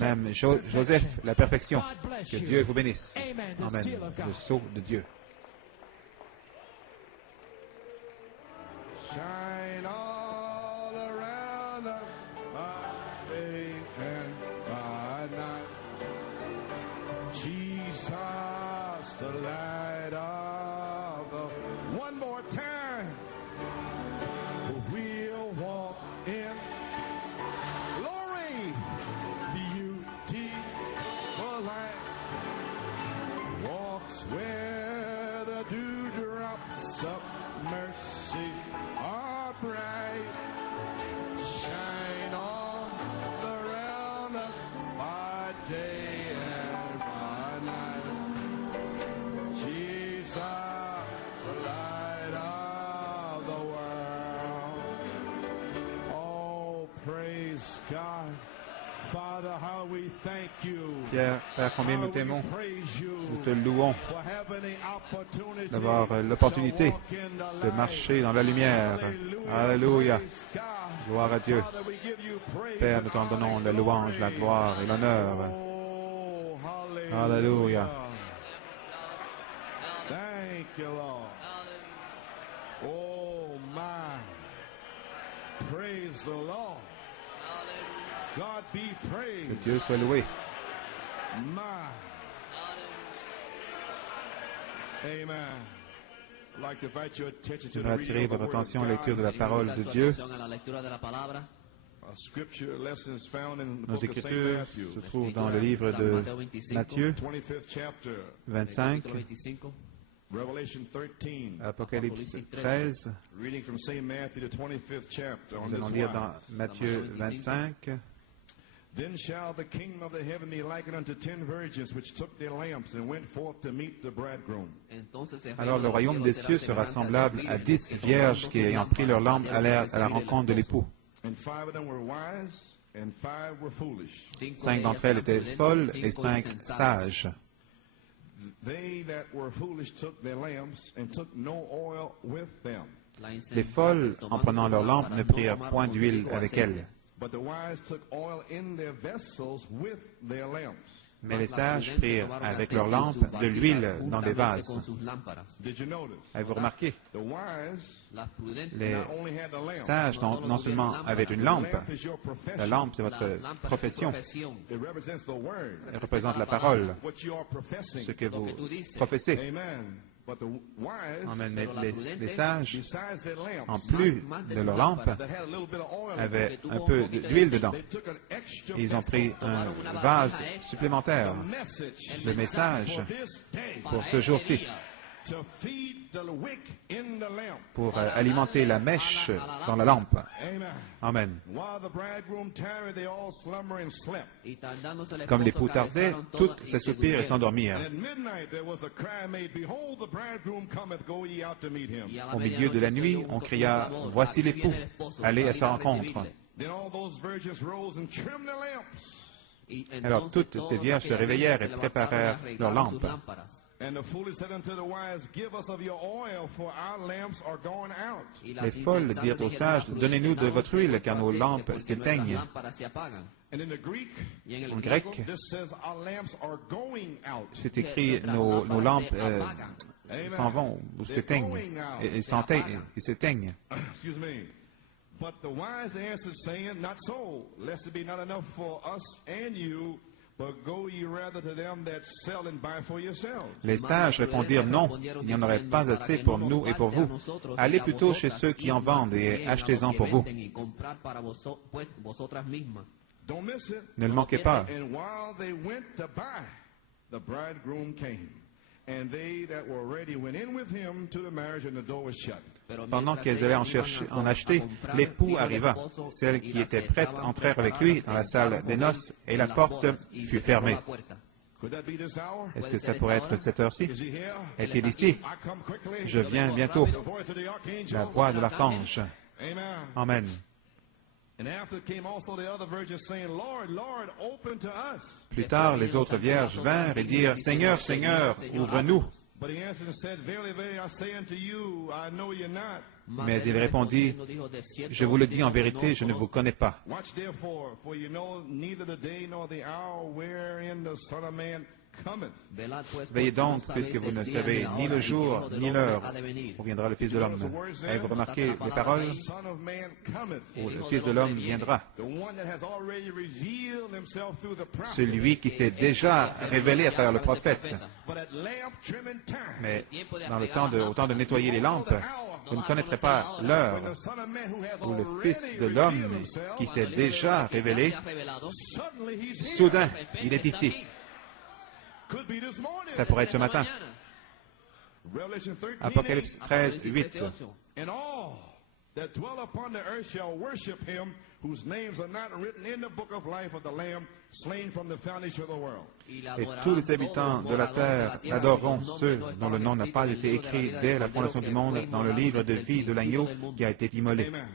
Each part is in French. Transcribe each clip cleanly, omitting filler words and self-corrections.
Même Joseph, la perfection. Que Dieu vous bénisse. Amen. Le sceau de Dieu. Shine all around us by day and by night. Jesus, the light of the... One more time. We'll walk in glory, beauty for light. Walks where the dewdrops of mercy are bright. Shine all around us by day and by night. Jesus, the light of the world. Oh, praise God. Father, how we thank you. Pierre, Père, combien nous t'aimons, nous te louons d'avoir l'opportunité de marcher dans la lumière. Alléluia. Gloire à Dieu. Père, nous t'en donnons la louange, la gloire et l'honneur. Alléluia. Thank you, Lord. Oh, my. Praise the Lord. God be praised. Que Dieu soit loué. My. Amen. I'd like to invite your attention to Je the vais reading attirer of the votre Word attention of à la lecture de la God. parole de Dieu. A scripture lesson is found in the Nos book of St. Écritures Matthew, se trouvent dans le livre de Matthieu 25th chapter, 25, Revelation 13. Apocalypse 13. Reading from St. Matthew, the 25th chapter. On Nous allons this lire dans wise. Matthieu 25. Then shall the kingdom of the heaven be likened unto 10 virgins which took their lamps and went forth to meet the bridegroom. Alors le royaume des cieux sera semblable à 10 vierges qui, ayant pris leurs lampes, allèrent à la rencontre de l'époux. And 5 of them were wise, and 5 were foolish. 5 d'entre elles étaient folles et 5 sages. They that were foolish took their lamps and took no oil with them. Les folles, en prenant leurs lampes, ne prirent point d'huile avec elles. But the wise took oil in their vessels with their lamps. Mais les sages prirent avec leurs lampes de l'huile dans des vases. Did you notice? Avez-vous remarqué? The wise Les not only had the lamp. sages non seulement avaient une lampe, Lamp is your profession. la lampe c'est votre profession, It represents the word. elle représente la parole, What you are professing. ce que vous professez. Amen. But the wise, Amen. Mais les sages, besides their lamps, en plus de leur lampe, that had a little bit of oil in avaient it, un peu d'huile dedans. they took an extra Et ils ont vessel. pris un vase supplémentaire, Message le message for this day pour ce jour-ci, to feed the wick in the lamp. pour alimenter la mèche dans la lampe. Amen. Amen. While the bridegroom tarried, they all slumber and slept. Comme l'époux tardait, toutes s'assoupirent et s'endormirent. And at midnight there was a cry made, Behold, the bridegroom cometh, go ye out to meet him. Au milieu de la nuit, on cria, « Voici l'époux, allez à sa rencontre. Then all those virgins rose and trimmed their lamps. » Alors toutes ces vierges se réveillèrent et préparèrent leurs lampes. And the foolish said unto the wise, Give us of your oil, for our lamps are gone out. Les folles dirent aux sages, « Donnez-nous de votre huile, car nos lampes s'éteignent. » And in the Greek, En grec, this says our lamps are going out. c'est écrit, nos lampes s'en vont, ou s'éteignent, et s'éteignent. Excuse me. But the wise answered, saying, Not so, lest it be not enough for us and you, but go ye rather to them that sell and buy for yourselves. Les sages répondirent, « Non, il n'y en aurait pas assez pour nous et pour vous. Allez plutôt chez ceux qui en vendent et achetez-en pour vous. » Don't miss it. Ne le manquez pas. And while they went to buy, the bridegroom came. And they that were ready went in with him to the marriage, and the door was shut. Pendant qu'elles allaient en acheter, l'époux arriva. Celles qui étaient prêtes entrèrent avec lui dans la salle des noces, et la porte fut fermée. Could that be this hour? Est-ce que ça pourrait être cette heure-ci? Is he here? Est-il ici? I come quickly. Je viens bientôt. The voice of the archangel. La voix de l'archange. Amen. Amen. And after came also the other virgins, saying, Lord, Lord, open to us. Plus tard, les autres vierges vinrent et dirent, « Seigneur, Seigneur, ouvre-nous. » But he answered and said, Verily, verily, I say unto you, I know you not. Mais il répondit, je vous le dis en vérité, je ne vous connais pas. Watch therefore, for you know neither the day nor the hour wherein the Son of Man cometh. Veillez donc, puisque vous ne savez ni le jour, ni l'heure où viendra le Fils de l'homme. Avez-vous remarqué les paroles The Son of Man cometh. où le Fils de l'homme viendra? The one that has already revealed himself through the prophet. Celui qui s'est déjà révélé à travers le prophète. But at lamp trimming time. Mais dans le temps au temps de nettoyer les lampes, vous ne connaîtrez pas l'heure The Son of Man who has où le already Fils de l'homme, revealed himself, qui s'est déjà révélé, suddenly he's here. soudain, il est ici. Could be this morning. Ça pourrait être ce matin. Revelation 13, Apocalypse 13, 8. And all that dwell upon the earth shall worship him, whose names are not written in the book of life of the Lamb, slain from the foundation of the world. Et tous les habitants de la terre adoreront ceux dont le nom n'a pas été écrit dès la fondation du monde dans le livre de vie de l'agneau qui a été immolé. Amen.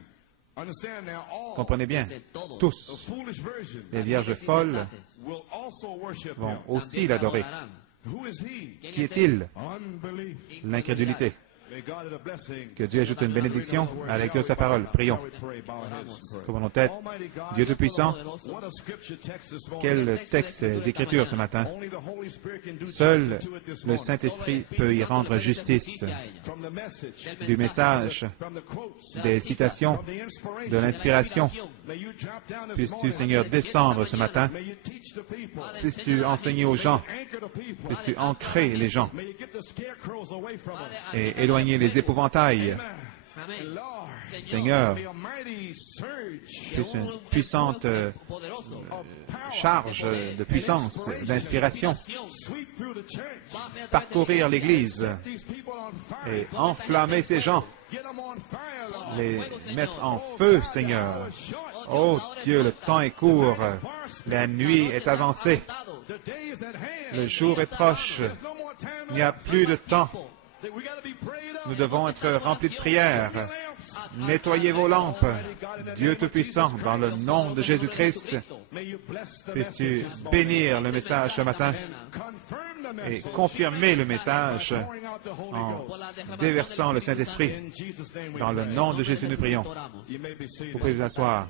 Understand now, all Comprenez bien, the tous, foolish virgin les vierges folles will also worship vont him. aussi l'adorer. Who is he? Qui est-il? Unbelief. L'incrédulité. May God add a blessing. Que Dieu ajoute une bénédiction à la lecture de sa parole. Prions. We pray, bow our heads and pray. Couvrons nos têtes. Almighty God, Dieu Tout-Puissant, what a scripture text this morning. quel texte des Écritures ce matin? Only the Holy Spirit can do Seul justice to it this le morning. Saint-Esprit peut y rendre justice From the message, du message, from the quotes, des citations, from the inspiration. de l'inspiration. May you drop down this Puisses-tu, morning. Seigneur, descendre ce matin? May you teach the people. Puisses-tu enseigner aux gens? Anchor the people. Puisses-tu ancrer les gens May you get the scarecrows away from us. et éloigner les épouvantails? And Lord, Seigneur, be a mighty surge puisse une puissante charge de puissance, d'inspiration, sweep through the church. parcourir l'Église These people on fire. et enflammer ces gens, Get them on fire, Lord. les mettre en feu, Seigneur. Oh Dieu, le temps est court, la nuit est avancée, The day is at hand. le jour est proche, There's no more time il n'y a plus de temps. We got to be prayed up. Nous devons être remplis de prières. Nettoyez vos lampes. Dieu Tout-Puissant, dans le nom de Jésus-Christ, May you bless the puisses-tu message this morning. bénir le message ce matin Confirm the et message. confirmer le message Pouring out the Holy en Ghost. déversant le Saint-Esprit. In Jesus' name we Dans le pray. nom de Jésus, nous prions. You may be seated. Vous pouvez vous asseoir.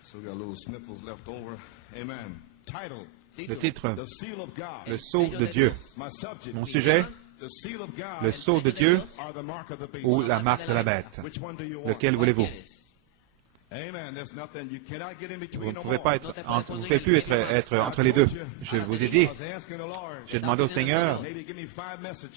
So we got little sniffles left over. Amen. Title: Le titre, The Seal of God. le sceau de Dieu. My subject: Mon sujet, The Seal of God le sceau de Dieu or the mark of the beast. ou la marque de la bête. Which one do you want? Lequel voulez-vous? Amen. There's nothing you cannot get in Vous between ne no pouvez more. pas être, vous ne pouvez plus être entre les deux. Je vous ai dit, I was asking the Lord, j'ai demandé au Seigneur maybe give me 5 messages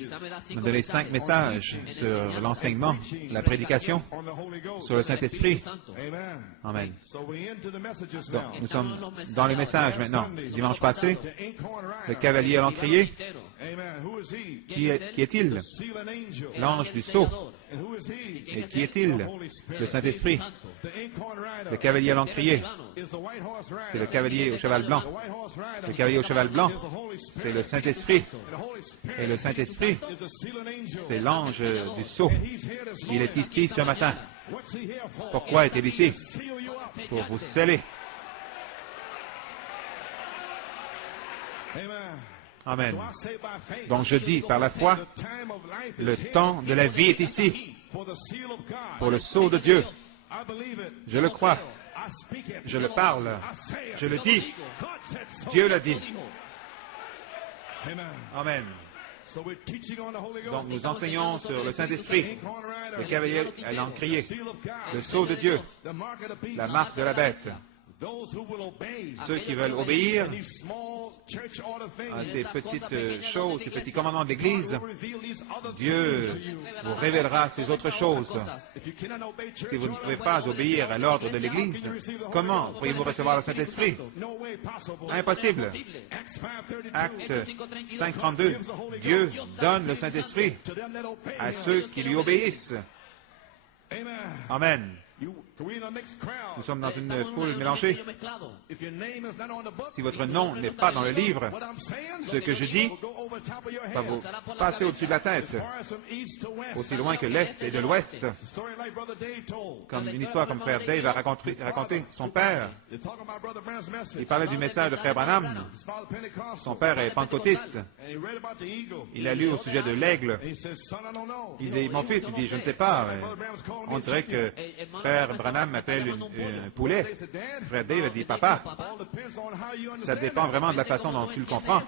de me donner 5 messages sur l'enseignement, la prédication, on the Holy Ghost. sur le Saint-Esprit. Amen. Amen. So we're into the messages Donc, now. nous sommes dans les messages maintenant. Dimanche passé, The inkhorn le rider. cavalier à l'encrier, Amen. Who is he? qui est-il? The sealing angel. L'ange du sceau. And who is he? Et qui est-il? The Holy Spirit. Le Saint-Esprit. The inkhorn rider Le cavalier à l'encrier, is the white horse rider. c'est le cavalier au cheval blanc. The white horse rider Le cavalier au cheval blanc, is the Holy Spirit. c'est le Saint-Esprit. And the Holy Spirit Et le Saint-Esprit, is the sealing angel. c'est l'ange du sceau. And he's here this Il morning. est ici ce matin. What's he here for? Pourquoi est-il ici? Seal you up. Pour vous sceller. Amen. Amen. So I say by faith, Donc je dis, par la foi, the time of life is le here temps de la vie est ici. for the seal of God. Pour le sceau de Dieu. I believe it. Je le crois. I speak it. Je le parle. I say it. Je le dis. God said so. Dieu l'a dit. Amen. Amen. So we're teaching on the Holy Ghost. Donc nous enseignons sur le Saint-Esprit, Inkhorn rider, le cavalier à l'encrier, the seal of God, le sceau de Dieu, the mark of the beast. la marque de la bête. Those who will obey Ceux qui veulent obéir these small church order things. à ces petites choses, ces petits commandements de l'Église, God will reveal these other Dieu things to you. vous révélera ces autres choses. If you cannot obey church Si vous ne order, pouvez pas obéir à l'ordre de l'Église, comment pourriez-vous recevoir le Saint-Esprit? no way possible. Impossible. Acts 5:32. Acte 5.32. Dieu donne le Saint-Esprit To them that obey à him. ceux qui lui obéissent. Amen. Amen. Nous sommes dans une foule mélangée. Si votre nom n'est pas dans le livre, ce que je dis va vous passer au-dessus de la tête, aussi loin que l'Est et de l'Ouest. Comme une histoire comme frère Dave a raconté son père. Il parlait du message de frère Branham. Son père est pentecôtiste. Il a lu au sujet de l'aigle. Il dit, mon fils, il dit, je ne sais pas. On dirait que frère Branham m'appelle un poulet. Frère Dave a dit, papa, ça dépend vraiment de la façon dont tu le comprends.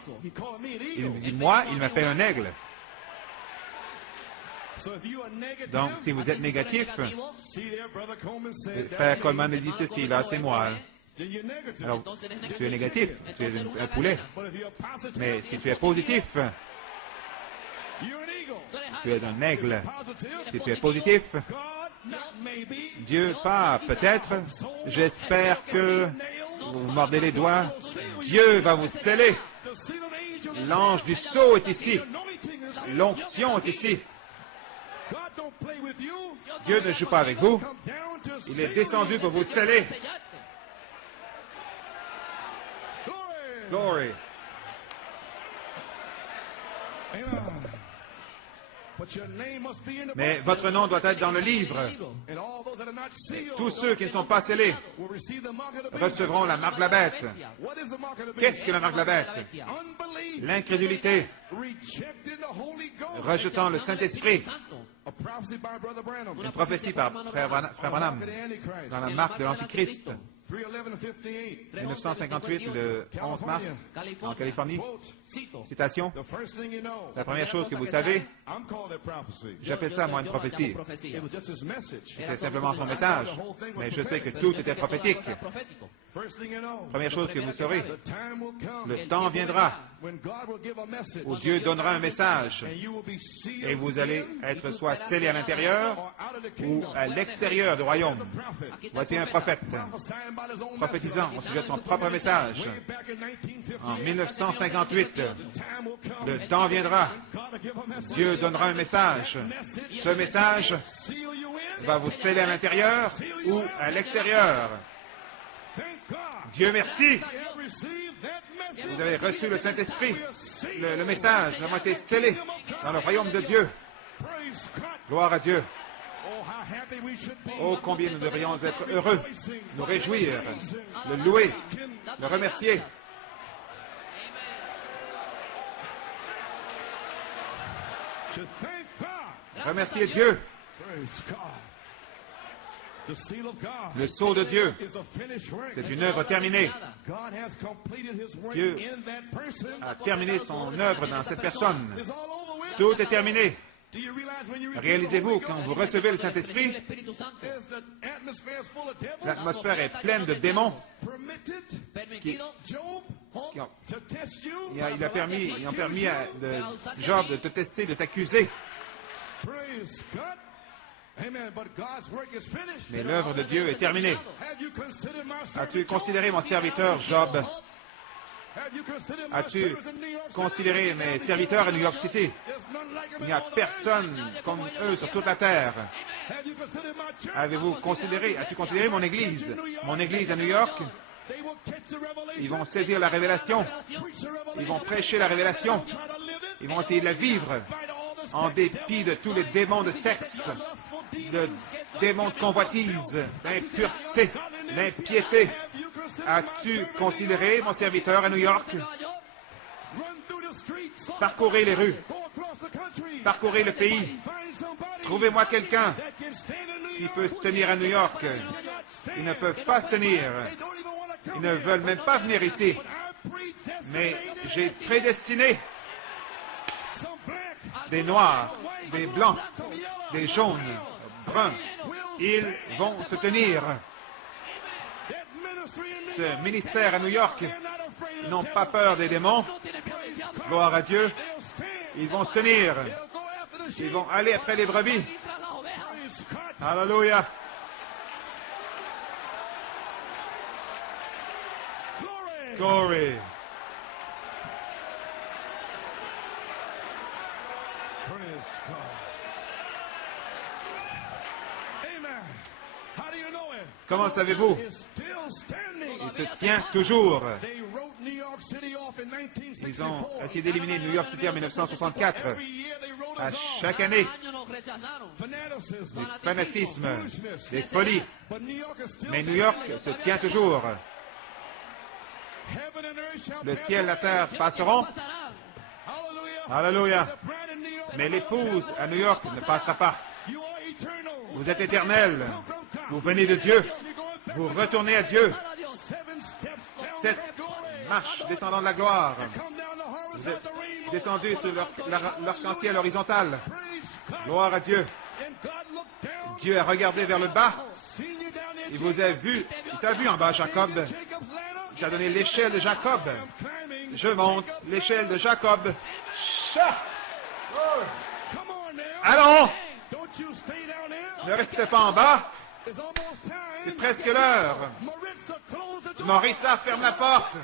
Il me dit, moi, il m'appelle un aigle. Donc, si vous êtes négatif, frère Coleman a dit ceci, là, c'est moi. Alors, tu es négatif, tu es un poulet. Mais si tu es positif, tu es un aigle. Si tu es positif, Dieu, pas peut-être, j'espère que vous mordez les doigts, Dieu va vous sceller. L'ange du sceau est ici. L'onction est ici. Dieu ne joue pas avec vous. Il est descendu pour vous sceller. Glory. Mais votre nom doit être dans le livre. Tous ceux qui ne sont pas scellés recevront la marque de la bête. Qu'est-ce que la marque de la bête? L'incrédulité, rejetant le Saint-Esprit. Une prophétie par frère Branham dans la marque de l'Antichrist. 1958, le 11 mars, en Californie. Citation. La première chose que vous savez, j'appelle ça, moi, une prophétie. C'est simplement son message. Mais je sais que tout était prophétique. Première chose que vous saurez, le temps viendra où Dieu donnera un message et vous allez être soit scellé à l'intérieur ou à l'extérieur du royaume. Voici un prophète prophétisant au sujet de son propre message. En 1958, le temps viendra. Dieu donnera un message. Ce message va vous sceller à l'intérieur ou à l'extérieur. Dieu merci. Vous avez reçu le Saint-Esprit. Le message, nous avons été scellés dans le royaume de Dieu. Gloire à Dieu. Oh, combien nous devrions être heureux, nous réjouir, le louer, le remercier. Remercier Dieu. Le sceau de Dieu, c'est une œuvre terminée. Dieu a terminé son œuvre dans cette personne. Tout est terminé. Réalisez-vous, quand vous recevez le Saint-Esprit, l'atmosphère est pleine de démons ils ont permis à Job de te tester, de t'accuser. Mais l'œuvre de Dieu est terminée. As-tu considéré mon serviteur Job? As-tu considéré mes serviteurs à New York City? Il n'y a personne comme eux sur toute la terre. As-tu considéré mon Église? Mon Église à New York? Ils vont saisir la révélation. Ils vont prêcher la révélation. Ils vont essayer de la vivre en dépit de tous les démons de sexe, de démons de convoitise, d'impureté, d'impiété. As-tu considéré mon serviteur à New York? Parcourez les rues, parcourez le pays. Trouvez-moi quelqu'un qui peut se tenir à New York. Ils ne peuvent pas se tenir. Ils ne veulent même pas venir ici. Mais j'ai prédestiné des noirs, des blancs, des jaunes, bruns. Ils vont se tenir. Ce ministère à New York n'ont pas peur des démons. Gloire à Dieu. Ils vont se tenir. Ils vont aller après les brebis. Alléluia. Glory. Comment le savez-vous? Il se tient toujours. Ils ont essayé d'éliminer New York City en 1964. À chaque année, des fanatismes, des folies. Mais New York se tient toujours. Le ciel et la terre passeront. Alléluia. Mais l'épouse à New York ne passera pas. Vous êtes éternel. Vous venez de Dieu. Vous retournez à Dieu. 7 marches descendant de la gloire. Vous êtes descendus sur l'arc-en-ciel horizontal. Gloire à Dieu. Dieu a regardé vers le bas. Il vous a vu. Il t'a vu en bas, Jacob. Il t'a donné l'échelle de Jacob. Je monte l'échelle de Jacob. Allons! Ne restez pas en bas. C'est presque l'heure. Maritza ferme la porte.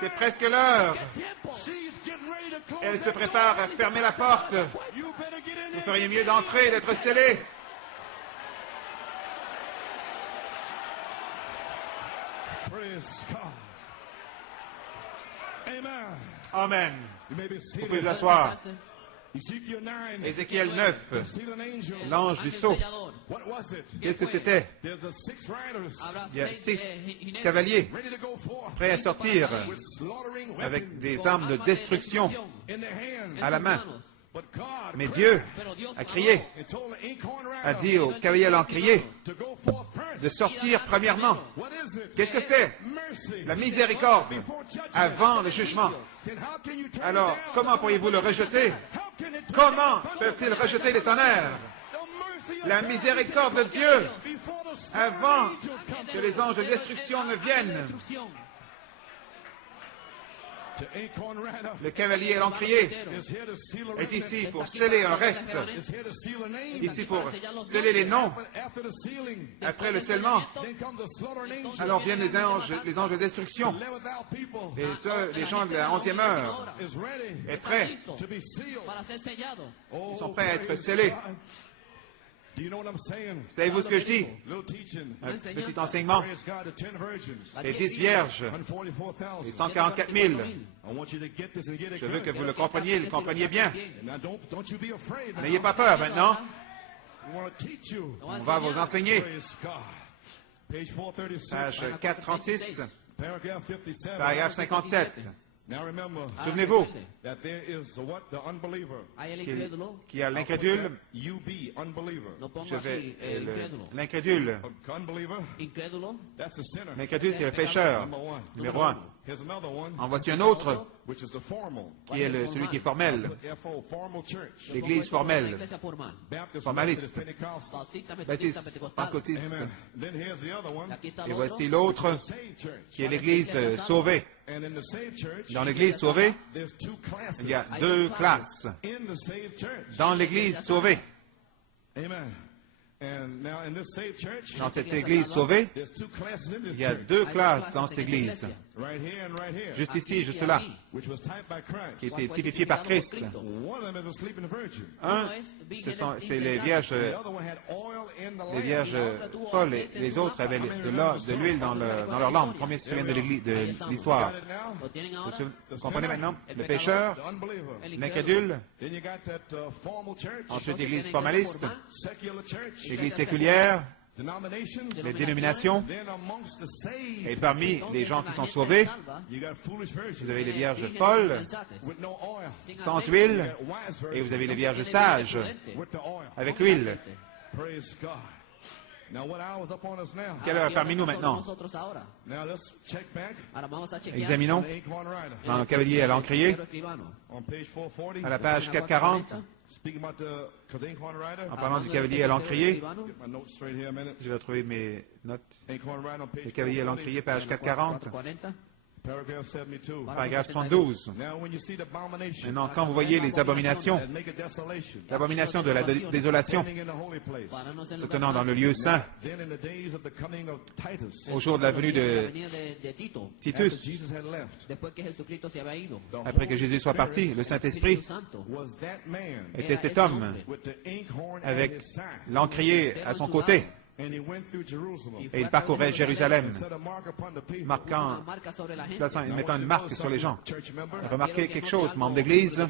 C'est presque l'heure. Elle se prépare à fermer la porte. Vous feriez mieux d'entrer et d'être scellé. Amen. Vous pouvez vous asseoir. Ézéchiel 9, l'ange du sceau. Qu'est-ce que c'était? Il y a 6 cavaliers prêts à sortir avec des armes de destruction à la main. Mais Dieu a crié, a dit aux cavaliers à l'encrier de sortir premièrement. Qu'est-ce que c'est? La miséricorde avant le jugement. Alors, comment pourriez-vous le rejeter? Comment peuvent-ils rejeter les tonnerres? La miséricorde de Dieu avant que les anges de destruction ne viennent. Le cavalier à l'encrier est ici pour sceller un reste, ici pour sceller les noms. Après le scellement, alors viennent les anges de destruction. Et les gens de la 11e heure est prêts. Ils sont prêts à être scellés. Savez-vous ce que je dis? Un petit enseignement. Les 10 vierges, les 144 000. Je veux que vous le compreniez bien. N'ayez pas peur maintenant. On va vous enseigner. Page 436, paragraphe 57. Souvenez-vous qu'il y a l'incrédule. Je vais l'incrédule. L'incrédule, c'est le pécheur, numéro 1. En voici un autre, qui est celui qui est formel. L'Église formelle, formaliste, baptiste, pentecôtiste. Et voici l'autre, qui est l'Église sauvée. Dans l'Église sauvée, il y a 2 classes. Dans l'Église sauvée. Dans cette Église sauvée, il y a 2 classes dans cette Église. Juste ici, juste là, qui était typifié par Christ. Un, c'est les vierges folles, et les autres avaient de l'huile dans leur lampe. Combien se souviennent de l'histoire? Vous comprenez maintenant? Le pécheur, l'incrédule, ensuite l'Église formaliste, l'Église séculière, les dénominations, et parmi les gens qui sont sauvés, vous avez les vierges folles, sans huile, et vous avez les vierges sages, avec l'huile. Quelle heure est parmi nous maintenant? Examinons dans le cavalier à l'encrier, à la page 440. En parlant du cavalier à l'encrier, je vais retrouver mes notes. Le cavalier à l'encrier, page 440. Paragraph 72. Paragraphe 72. Now, when you see the abomination, Maintenant, quand vous voyez les abominations, that make a desolation, l'abomination de la désolation, standing in the holy place, se tenant dans le lieu saint, then in the days of the coming of Titus, au jour de la venue de Tito, after Titus, Jesus had left, después que Jesucristo se había ido, the après que Holy Jésus soit parti, le Saint-Esprit Espíritu Santo was that man était cet homme with the inkhorn at avec his side, l'encrier à son côté, and he went through Jerusalem, et il parcourait Jérusalem, set a mark upon the people. marquant, marca sobre la gente. plaçant, mettant une marque sur les gens. Church member, Remarquez quelque chose, membre d'Église,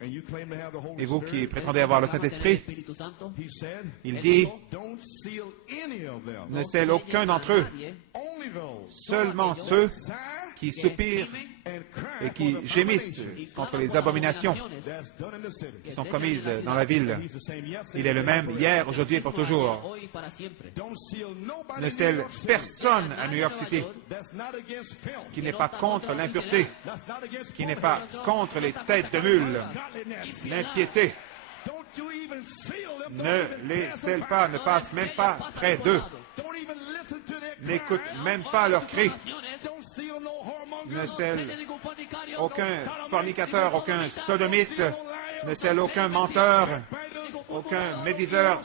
and you claim to have the Holy et vous qui Spirit, prétendez avoir le Saint-Esprit, Espíritu Santo, he said, il dit, don't seal any of them, ne scelle aucun d'entre eux, only those seulement ceux sigh qui soupirent and cry et for qui the gémissent abominations contre les abominations that's done in the city. qui sont commises dans la ville. He's the same yesterday, Il est le même hier, aujourd'hui et pour toujours. hoy para siempre. Don't seal nobody Ne in scelle New York City. personne à New York City That's not against filth. qui n'est pas contre l'impureté, That's not against qui n'est pas contre les têtes de mule, godliness. l'impiété. Don't you even seal them. Don't Ne even les pass scelle them pas, by. ne passe même pas près d'eux. Don't even listen to their N'écoute cry. même pas leurs cris. Don't seal no whoremonger. Ne scelle aucun fornicateur, aucun sodomite, ne scelle aucun menteur, aucun médiseur.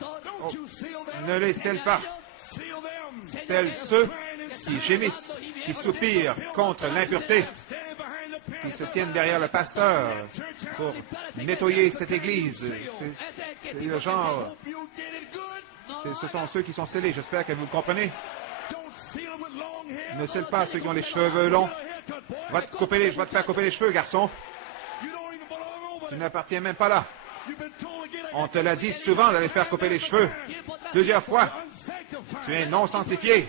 Don't you seal them. Ne les scelle pas. Seal them. Scelle ceux qui gémissent, qui soupirent contre l'impureté, Stand behind the qui pastor. se tiennent derrière le pasteur pour nettoyer cette église. C'est le genre, You did it good. ce sont ceux qui sont scellés. J'espère que vous le comprenez. Don't seal with long hair. Ne scelle pas ceux qui ont les cheveux longs. Va te faire couper les cheveux, garçon. You don't even belong over Tu there. n'appartiens même pas là. You've been told again. On te l'a dit souvent d'aller faire couper les cheveux. Plusieurs fois. Unsanctified. Tu es non sanctifié.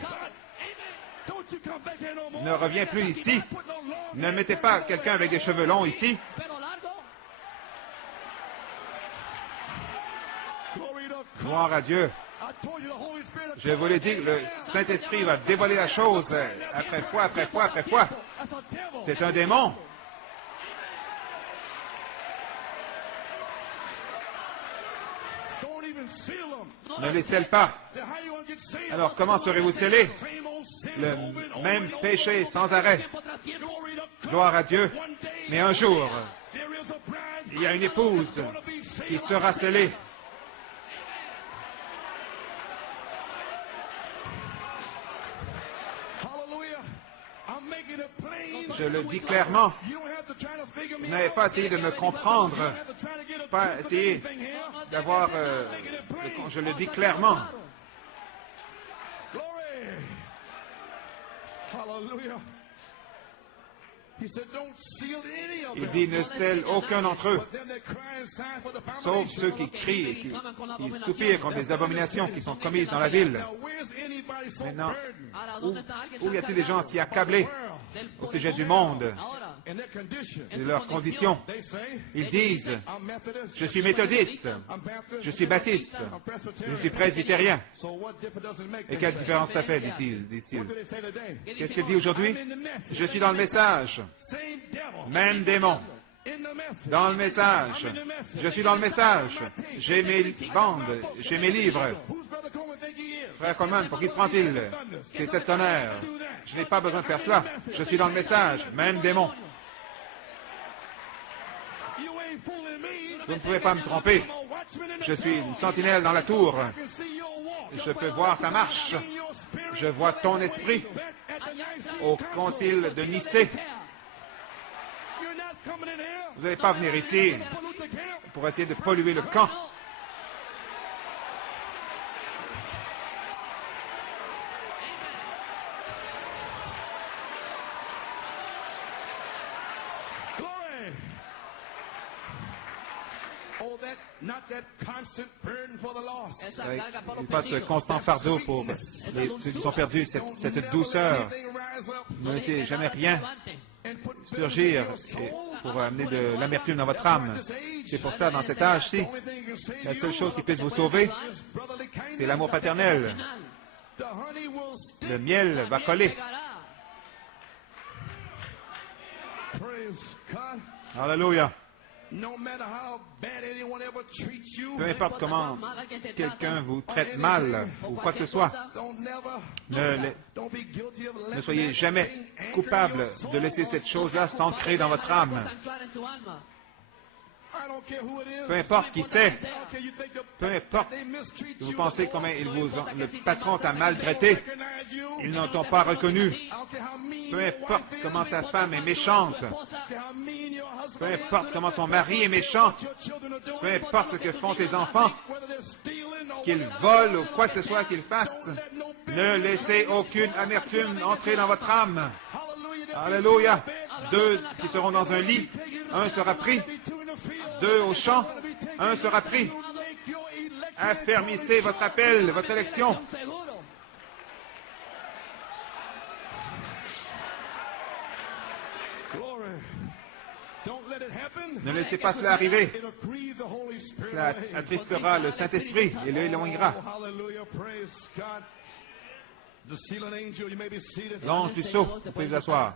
Don't you come back here no more. Ne reviens plus ici. Put no long Ne hair. mettez pas quelqu'un avec des cheveux longs ici. Pelo largo, Glory to God. Gloire à Dieu. I told you the Holy Spirit. Je vous l'ai dit, le Saint-Esprit va dévoiler la chose après fois, après fois, après fois. That's a devil. C'est un démon. Don't even seal them. Ne les scelle pas. Then how you gonna get sealed? Alors comment serez-vous scellés? Same old sins Le over and over même and over péché and sans arrêt. Glory to God. Gloire à Dieu. One day, Mais un jour, there is a bride il y a une épouse gonna be sealed. qui sera scellée. Hallelujah. I'm making it plain. Je le dis clairement. You don't have to try to figure me Vous n'avez out. pas essayé de me comprendre, You don't have to try to get a pas truth of essayer anything here. d'avoir... je le dis clairement. Glory. Hallelujah. He said, don't seal any of Il them. dit, ne scelle aucun d'entre eux, But then they cry and sigh for the sauf ceux qui crient, et qui soupirent contre les abominations qui sont commises dans la ville. Now, where's anybody so Maintenant, burdened où y a-t-il des gens si accablés au sujet du monde in their condition? et de leurs conditions? They say, Ils disent, I'm Methodist, je suis méthodiste, I'm Baptist, je suis baptiste, I'm Presbyterian. je suis presbytérien. So what difference does it make? Et they quelle say? différence ça fait, dit-il, disent-ils. What do they say today? Qu'est-ce qu'il dit aujourd'hui? I'm in the message. Je suis dans le message. Same devil. Même démon. In the message. Dans le message. Je suis dans le message. J'ai mes bandes, j'ai mes livres. Who's Brother Coleman think he is? Frère Coleman, pour qui se prend-il? C'est cette tonnerre. Je n'ai pas besoin de faire cela. Je suis dans le message. Même démon. You ain't fooling me. Vous ne pouvez pas me tromper. I'm a watchman in the Je suis town. une sentinelle dans la tour. I can see your walk. Je peux voir ta marche. In your spirit. Je vois ton esprit Back at the Nicene au Council. concile de Nicée. You're not coming in here. Vous n'allez pas venir ici Pollute the camp. pour essayer de polluer le camp. Glory. Oh, that not that constant burden for the lost. Il passe ce constant fardeau pour ceux qui sont perdus, cette douceur. Anything rise up Ne laissez jamais rien and put surgir pour amener de l'amertume dans votre âme. C'est pour ça, dans cet âge-ci, la seule chose qui puisse vous sauver, c'est l'amour paternel. The honey will stick. Le miel va coller. Praise God. Alléluia. Peu importe comment quelqu'un vous traite mal ou quoi que ce soit, ne soyez jamais coupable de laisser cette chose-là s'ancrer dans votre âme. Peu importe qui c'est, peu importe si vous pensez comment le patron t'a maltraité, ils ne t'ont pas reconnu. Peu importe comment ta femme est méchante, peu importe comment ton mari est méchant, peu importe ce que font tes enfants, qu'ils volent ou quoi que ce soit qu'ils fassent, ne laissez aucune amertume entrer dans votre âme. Alléluia. 2 qui seront dans un lit, un sera pris. 2 au champ, un sera pris. Affermissez votre appel, votre élection. Ne laissez pas cela arriver. Cela attristera le Saint-Esprit et l'éloignera. L'ange du sceau, vous pouvez vous asseoir.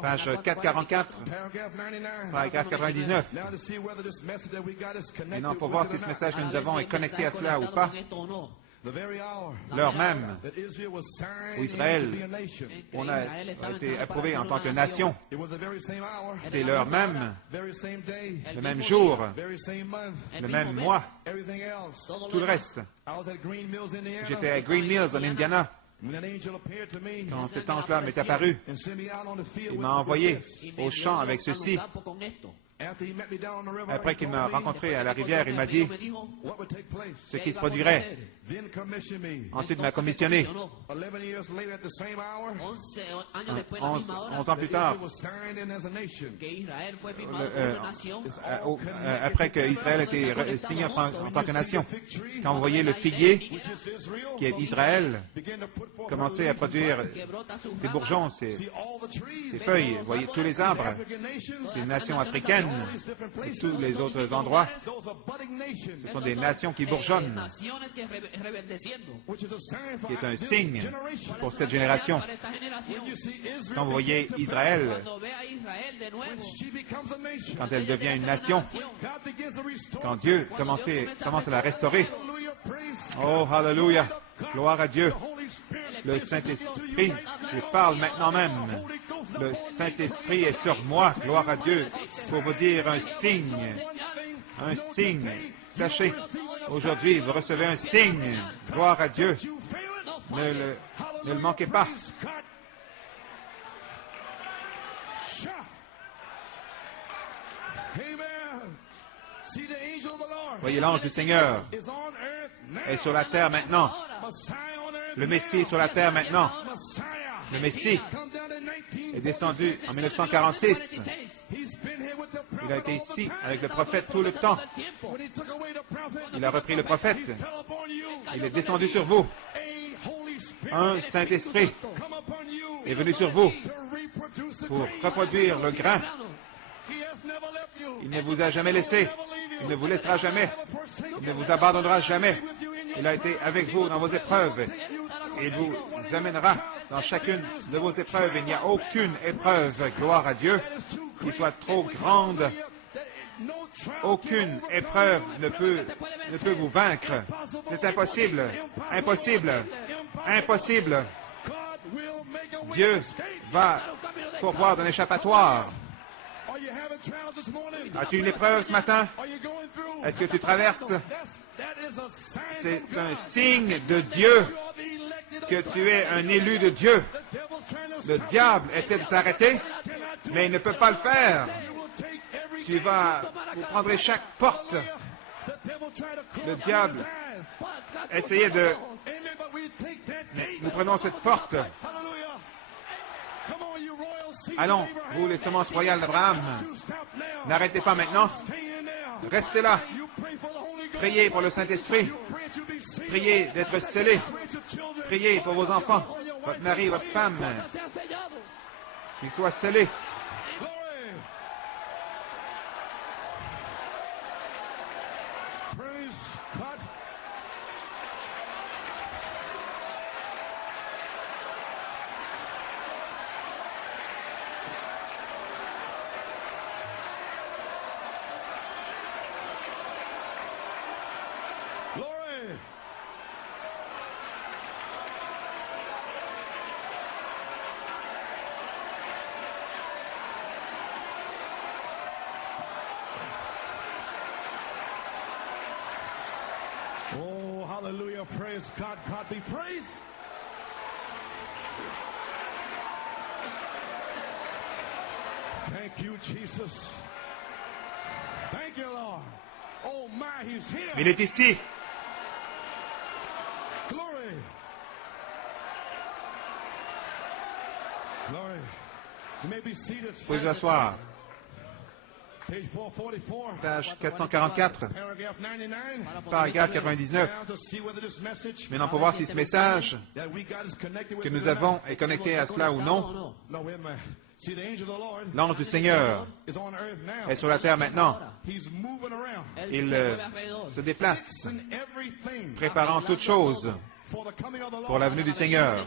Page 444, paragraphe 99. Maintenant, pour voir si ce message que nous avons est connecté à cela ou pas, l'heure même où Israël a été approuvé en tant que nation, c'est l'heure même, le même jour, le même mois, tout le reste. J'étais à Green Mills, en Indiana. Quand cet ange-là m'est apparu, il m'a envoyé au champ avec ceci. Après qu'il m'a rencontré à la rivière, il m'a dit ce qui se produirait. Ensuite, il m'a commissionné. 11 ans plus tard, après qu'Israël a été signé en tant que nation, quand vous voyez le figuier, qui est Israël, commencer à produire ses bourgeons, ses feuilles, vous voyez tous les arbres, c'est une nation africaine, et tous les autres endroits, ce sont des nations qui bourgeonnent, qui est un signe pour cette génération. Quand vous voyez Israël, quand elle devient une nation, quand Dieu commence à la restaurer, oh, hallelujah, gloire à Dieu, le Saint-Esprit, je parle maintenant même, le Saint-Esprit est sur moi, gloire à Dieu, pour vous dire un signe, sachez, aujourd'hui, vous recevez un signe, gloire à Dieu, ne le manquez pas. Voyez, l'ange du Seigneur est sur la terre maintenant. Le Messie est sur la terre maintenant. Le Messie est descendu en 1946. Il a été ici avec le prophète tout le temps. Il a repris le prophète. Il est descendu sur vous. Un Saint-Esprit est venu sur vous pour reproduire le grain. Il ne vous a jamais laissé. Il ne vous laissera jamais. Il ne vous abandonnera jamais. Il a été avec vous dans vos épreuves. Il vous amènera dans chacune de vos épreuves. Il n'y a aucune épreuve, gloire à Dieu, qui soit trop grande. Aucune épreuve ne peut vous vaincre. C'est impossible. Impossible. Impossible. Dieu va pourvoir d'un échappatoire. As-tu une épreuve ce matin? Est-ce que tu traverses? C'est un signe de Dieu que tu es un élu de Dieu. Le diable essaie de t'arrêter, mais il ne peut pas le faire. Vous prendrez chaque porte. Le diable essayait de... Mais nous prenons cette porte. Allons, vous les semences royales d'Abraham, n'arrêtez pas maintenant. Restez là. Priez pour le Saint-Esprit. Priez d'être scellés. Priez pour vos enfants, votre mari, votre femme, qu'ils soient scellés. Oh, hallelujah. Praise God. God be praised. Thank you, Jesus. Thank you, Lord. Oh, my, he's here. Il est ici. Glory. Glory. You may be seated. Vous pouvez vous asseoir. Page 444. Page 444, Paragraph 99. paragraphe 99. Now to see whether this message Maintenant, pour voir si ce message that we got is connected with que nous you avons tonight. est connecté à cela ou non. No, wait a minute. See, the angel of the Lord L'ange du Seigneur is on earth now. est sur la terre maintenant. He's moving around. Il se déplace, Fixing everything préparant toutes choses for the coming of the pour Lord. la venue du Seigneur.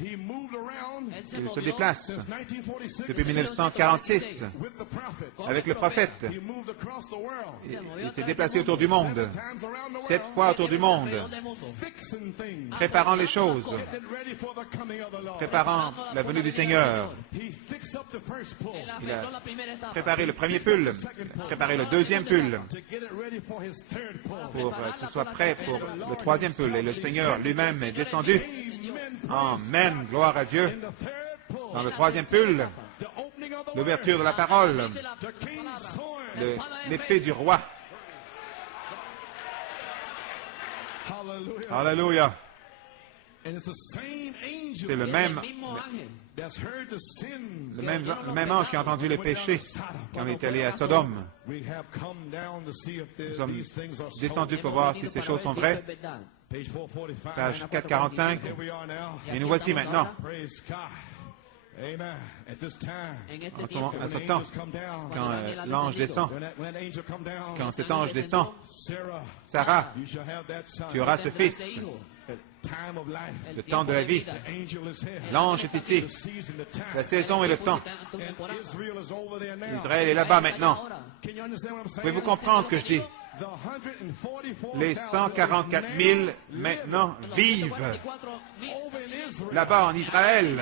He moved around Il se déplace since 1946 depuis 1946 with the prophet. avec le prophète. He moved across the world. Il s'est déplacé autour du monde, Times around the 7 world. fois autour du monde, Fixing things. préparant les choses, Getting ready for the coming of the Lord. préparant la venue du Seigneur. He fixed up the first pull Il a préparé le premier pull, préparé le deuxième pull, to get it ready for his third pull. pour qu'il soit prêt pour le troisième pull. Et le Seigneur lui-même est descendu. Amen, gloire à Dieu. In the third pull, Dans le troisième pull, the opening of the l'ouverture de la parole, word, the king's sword. l'épée du roi. Hallelujah. Alléluia. And it's the same angel C'est le même, that's heard the sins. le même ange qui a entendu les péchés quand on est allé à Sodome. We have come down to see if Nous sommes these things are so. descendus pour voir si ces choses sont vraies. Page 445. Page 445. Here we are now. Et nous voici maintenant. Praise God. Amen. At this time, En ce moment, à ce when temps, angels come down, quand l'ange descend, when that angel come down, quand cet ange descend, Sarah, Sarah, you shall have that son. tu auras ce fils, The time of life. le temps de la vie. The angel is here. L'ange est ici. The season, the time. La saison et le temps. And Israel is over there now. Israël est là-bas maintenant. Can you understand what I'm saying? Pouvez-vous comprendre ce que je dis? The 144,000 Les 144 000 maintenant vivent over in Israel. là-bas en Israël,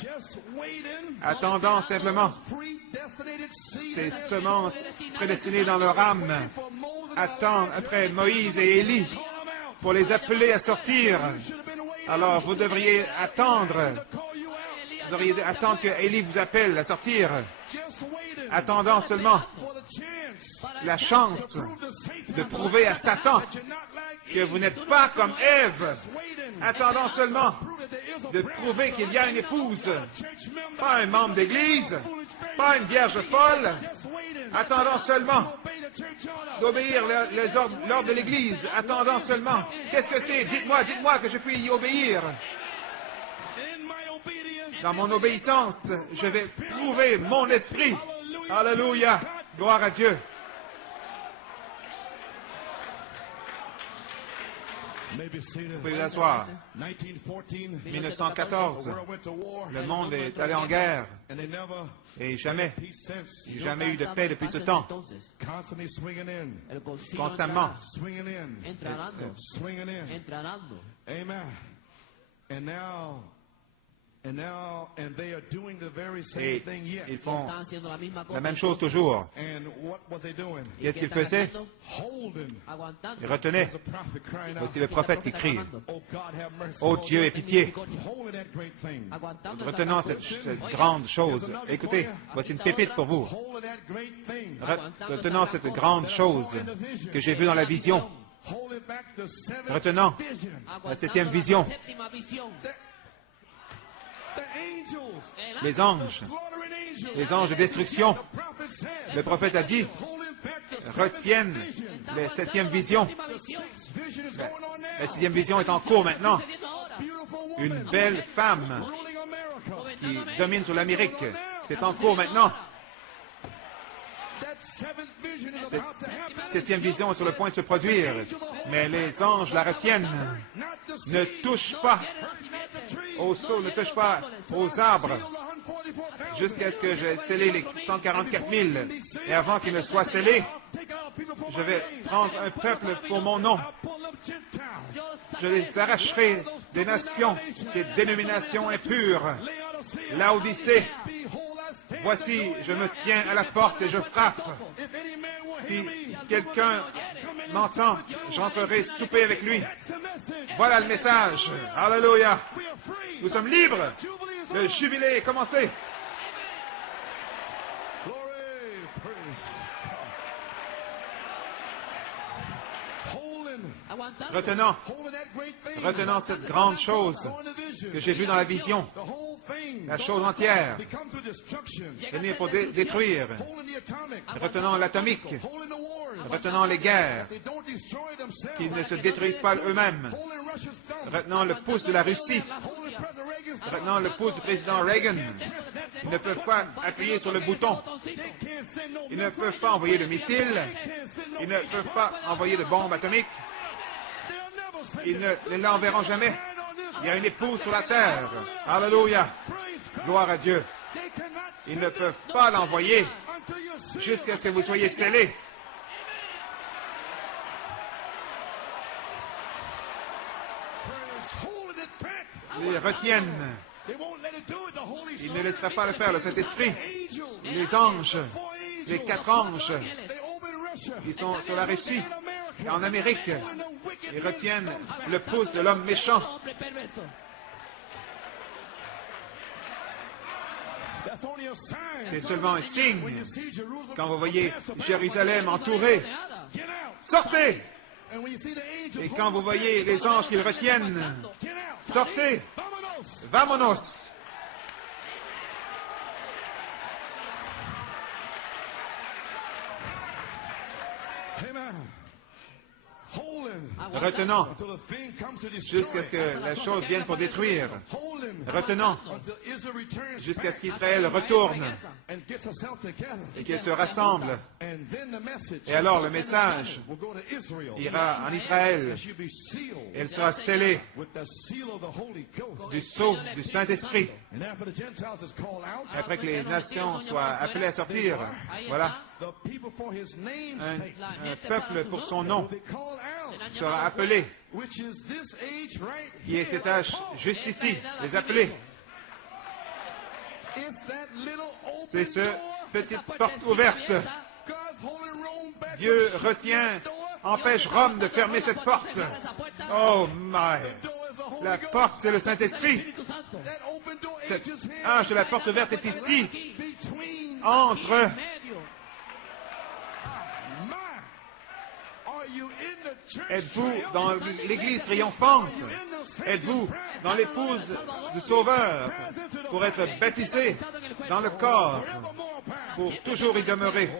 Just waiting attendant simplement predestinated seed ces semences prédestinées dans leur âme, for Moses. attendent après Moïse et Élie Call them out. pour les appeler à sortir. Should have been waiting Alors vous devriez attendre, to call you out. vous devriez attendre que Élie vous appelle à sortir, Just waiting attendant seulement for the chance la chance prove to Satan de prouver à Satan that you're not like que vous n'êtes pas comme Ève, waiting. attendant seulement Prove that there is a de bride, prouver qu'il y a une épouse, church member, pas un membre d'église, pas une vierge folle, just waiting. attendant seulement Obey the church order. d'obéir l'ordre de l'église, attendant seulement. Qu'est-ce que c'est? Dites-moi que je puis y obéir. In my obedience, Dans mon obéissance, je vais prouver mon esprit. Alléluia. Gloire à Dieu. maybe seated. Vous pouvez vous asseoir. 1914, 1914, the world went to war, le monde est allé en guerre and they never et jamais, peace since. jamais eu de paix depuis ce temps. Constantly swinging in, Constamment. swinging in, swinging in. entrenando. Amen. And they are doing the very same Et thing yet. ils font Están haciendo la misma cosa. la même chose toujours. And what was they doing? Qu'est-ce qu'ils están faisaient? haciendo? Holding. Aguantando. Ils retenaient. There's a prophet crying out. Voici le prophète qui crie. Oh God, have mercy. Ô Dieu, aie pitié. Holding that great thing. Aguantando Retenant esa cette grande chose. Écoutez, voici une pépite pour vous. Holding that great thing. Retenant cette grande chose que j'ai vue dans la vision. Holding back the seventh Retenant vision. la septième vision. Séptima visión. The angels. Les anges, Slaughtering angels. les anges de destruction. The prophet said. Le prophète a dit, Holding back the seventh retiennent vision. la septième vision. Séptima visión. Sixth vision is going on La now. sixième vision est en cours maintenant. Sucediendo ahora. Beautiful Une woman. belle femme Ruling America. qui domine sur l'Amérique. C'est en cours maintenant. That seventh vision is about to happen. Septième vision est sur le point de se produire. Mais les anges la retiennent. Not the Ne seed, touche pas not the tree. au sol, ne touche pas aux arbres, Seal the 144,000. jusqu'à ce que j'ai scellé les 144 000. Et avant qu'ils ne soient scellés, Take out people Je vais prendre un peuple pour mon nom. Je les arracherai des nations, ces dénominations impures. Laodicée, voici, je me tiens à la porte et je frappe. Si quelqu'un m'entend, j'entrerai souper avec lui. Voilà le message. Alléluia. Nous sommes libres. Le jubilé est commencé. Retenant cette grande chose que j'ai vue dans la vision, la chose entière, venir pour détruire, retenant l'atomique, retenant les guerres, qui ne se détruisent pas eux-mêmes, retenant le pouce de la Russie, retenant le pouce du président Reagan. Ils ne peuvent pas appuyer sur le bouton. Ils ne peuvent pas envoyer de missiles. Ils ne peuvent pas envoyer de bombes atomiques. Ils ne l'enverront jamais. Il y a une épouse sur la terre. Alléluia. Gloire à Dieu. Ils ne peuvent pas l'envoyer jusqu'à ce que vous soyez scellés. Ils retiennent. Il ne laissera pas le faire, le Saint-Esprit. Les anges, les 4 anges qui sont sur la Russie et en Amérique, ils retiennent le pouce de l'homme méchant. C'est seulement un signe quand vous voyez Jérusalem entourée. Sortez! Et quand vous voyez les anges qu'ils retiennent, sortez! Vamonos! Retenant jusqu'à ce que la chose vienne pour détruire. Retenant jusqu'à ce qu'Israël retourne et qu'il se rassemble. Et alors le message ira en Israël. Elle sera scellée du sceau du Saint-Esprit. Après que les nations soient appelées à sortir, voilà, un peuple pour son nom sera appelé, qui est cet âge juste ici, les appelés. C'est ce petite porte ouverte. Dieu retient, empêche Rome de fermer cette porte. Oh my! La porte, c'est le Saint-Esprit. Cet âge de la porte ouverte est ici, entre. Êtes-vous dans l'Église triomphante? Êtes-vous dans l'épouse du Sauveur pour être baptisé dans le corps, pour toujours y demeurer?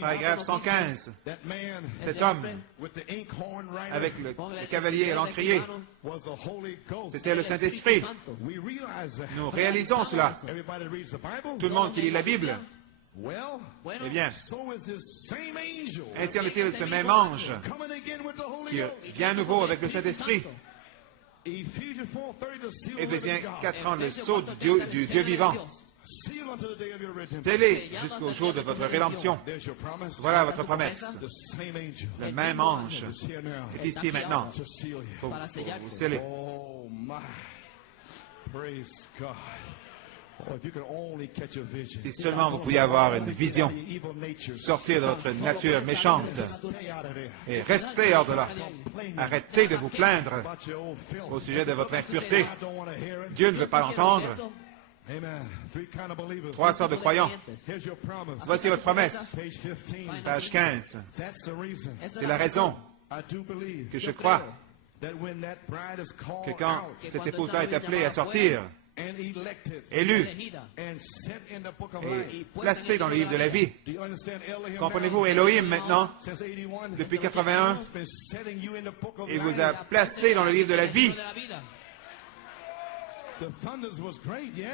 Paragraphe 115. Cet homme, avec le cavalier et l'encrier, c'était le Saint-Esprit. Nous réalisons cela. Tout le monde qui lit la Bible. Eh bien, ainsi en est-il ce même ange qui vient à nouveau avec le Saint-Esprit. Éphésiens 4:30, le sceau du Dieu vivant. Scellé jusqu'au jour de votre rédemption. Voilà votre promesse. Le même ange est ici maintenant pour vous sceller. Si seulement vous pouviez avoir une vision, sortir de votre nature méchante et rester hors de là. Arrêtez de vous plaindre au sujet de votre impureté. Dieu ne veut pas l'entendre. 3 sortes de croyants. Voici votre promesse. Page 15. C'est la raison que je crois que quand cette épouse-là est appelée à sortir, élu et placé dans le livre de la vie. Comprenez-vous, Elohim maintenant, depuis 81, il vous a placé dans le livre de la vie.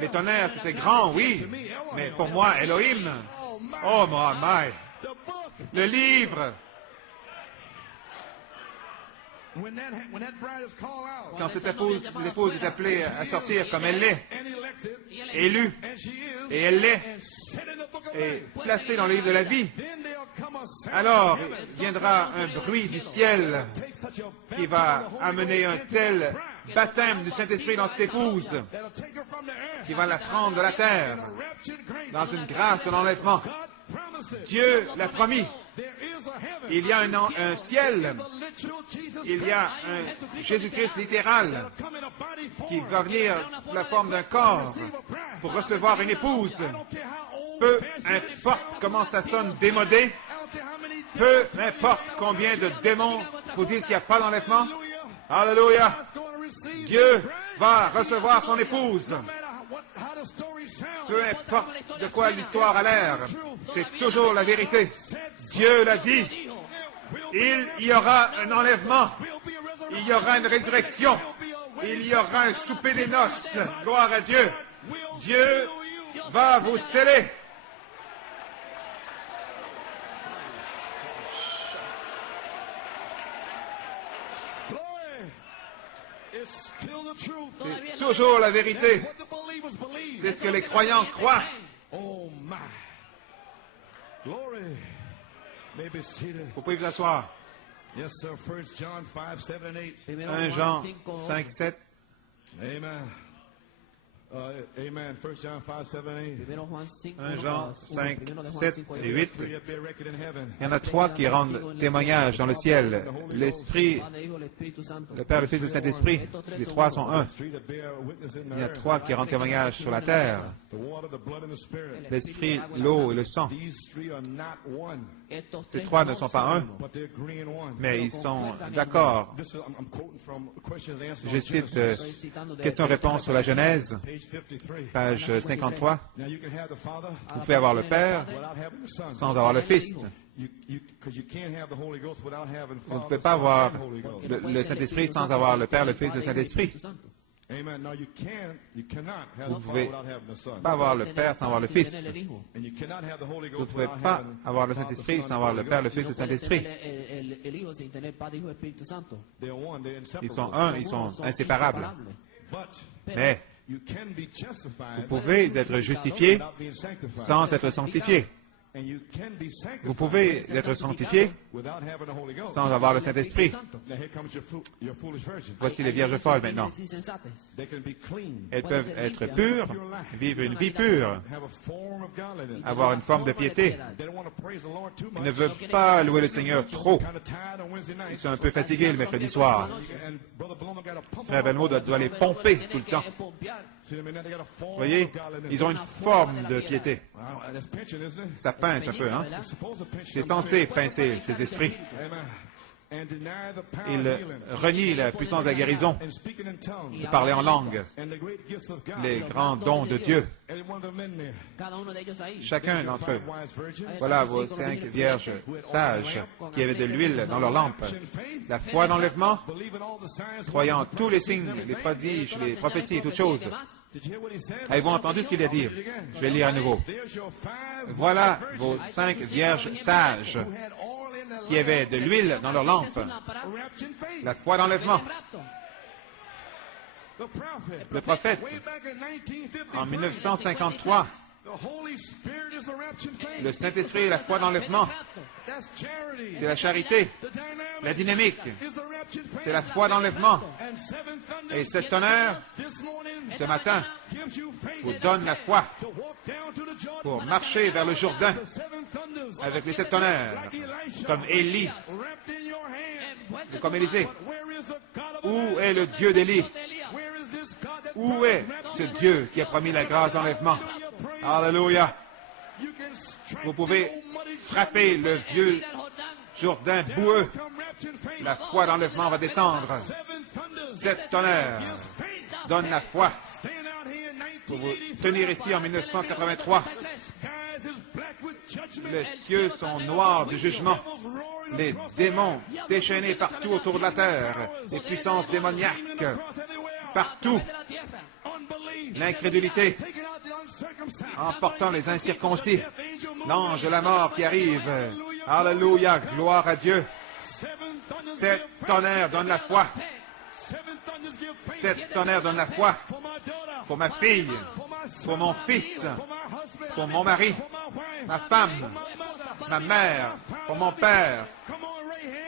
Les tonnerres, c'était grand, oui, mais pour moi, Elohim, oh my, le livre. Quand cette épouse est appelée à sortir comme elle l'est, élue, et elle l'est, et placée dans le livre de la vie, alors viendra un bruit du ciel qui va amener un tel baptême du Saint-Esprit dans cette épouse, qui va la prendre de la terre dans une grâce de l'enlèvement. Dieu l'a promis. Il y a un ciel, il y a un Jésus-Christ littéral qui va venir sous la forme d'un corps pour recevoir une épouse. Peu importe comment ça sonne démodé, peu importe combien de démons vous disent qu'il n'y a pas d'enlèvement. Alléluia! Dieu va recevoir son épouse. Peu importe de quoi l'histoire a l'air, c'est toujours la vérité. Dieu l'a dit. Il y aura un enlèvement. Il y aura une résurrection. Il y aura un souper des noces. Gloire à Dieu. Dieu va vous sceller. C'est toujours la vérité. C'est ce que les croyants croient. Vous pouvez vous asseoir. 1 Jean 5, 7. Amen. Amen. 1 John 5, 7, 8. 1 Jean 5, 7 et 8. Il y en a trois qui rendent témoignage dans le ciel. L'Esprit, le Père, le Fils et le Saint-Esprit. Les trois sont un. Il y a trois qui rendent témoignage sur la terre. L'Esprit, l'eau et le sang. Ces trois ne sont pas un, mais ils sont d'accord. Je cite question-réponse sur la Genèse, page 53. Vous pouvez avoir le Père sans avoir le Fils. Vous ne pouvez pas avoir le Saint-Esprit sans avoir le Père, le Fils et le Saint-Esprit. Vous ne pouvez pas avoir le Père sans avoir le Fils. Vous ne pouvez pas avoir le Saint-Esprit sans avoir le Père, le Fils et le Saint-Esprit. Ils sont un, ils sont inséparables. Mais vous pouvez être justifié sans être sanctifié. Vous pouvez être sanctifié sans avoir le Saint-Esprit. Voici les vierges folles maintenant. Elles peuvent être pures, vivre une vie pure, avoir une forme de piété. Ils ne veulent pas louer le Seigneur trop. Ils sont un peu fatigués le mercredi soir. Frère Belmo doit les pomper tout le temps. Vous voyez, ils ont une forme de piété. Ça pince un peu, hein? C'est censé pincer ces esprits. Ils renient la puissance de la guérison, de parler en langue, les grands dons de Dieu. Chacun d'entre eux. Voilà vos 5 vierges sages qui avaient de l'huile dans leurs lampes. La foi d'enlèvement, croyant tous les signes, les prodiges, les prophéties et toutes choses. Avez-vous entendu ce qu'il a dit? Je vais lire à nouveau. Voilà vos 5 vierges sages qui avaient de l'huile dans leurs lampes. La foi d'enlèvement. Le prophète, en 1953, le Saint-Esprit et la foi d'enlèvement, c'est la charité. La dynamique, c'est la foi d'enlèvement. Et 7 tonnerres, ce matin, vous donne la foi pour marcher vers le Jourdain avec les 7 tonnerres, comme Élie, comme Élisée. Où est le Dieu d'Élie? Où est ce Dieu qui a promis la grâce d'enlèvement? Alléluia! Vous pouvez frapper le vieux Jourdain boueux. La foi d'enlèvement va descendre. 7 tonnerres donnent la foi. Pour vous tenir ici en 1983, les cieux sont noirs de jugement. Les démons déchaînés partout autour de la terre. Les puissances démoniaques partout. L'incrédulité emportant les incirconcis. L'ange de la mort qui arrive. Alléluia, gloire à Dieu. 7 tonnerres donnent la foi. 7 tonnerres donnent la foi pour ma fille, pour mon fils, pour mon mari, ma femme, ma mère, pour mon père.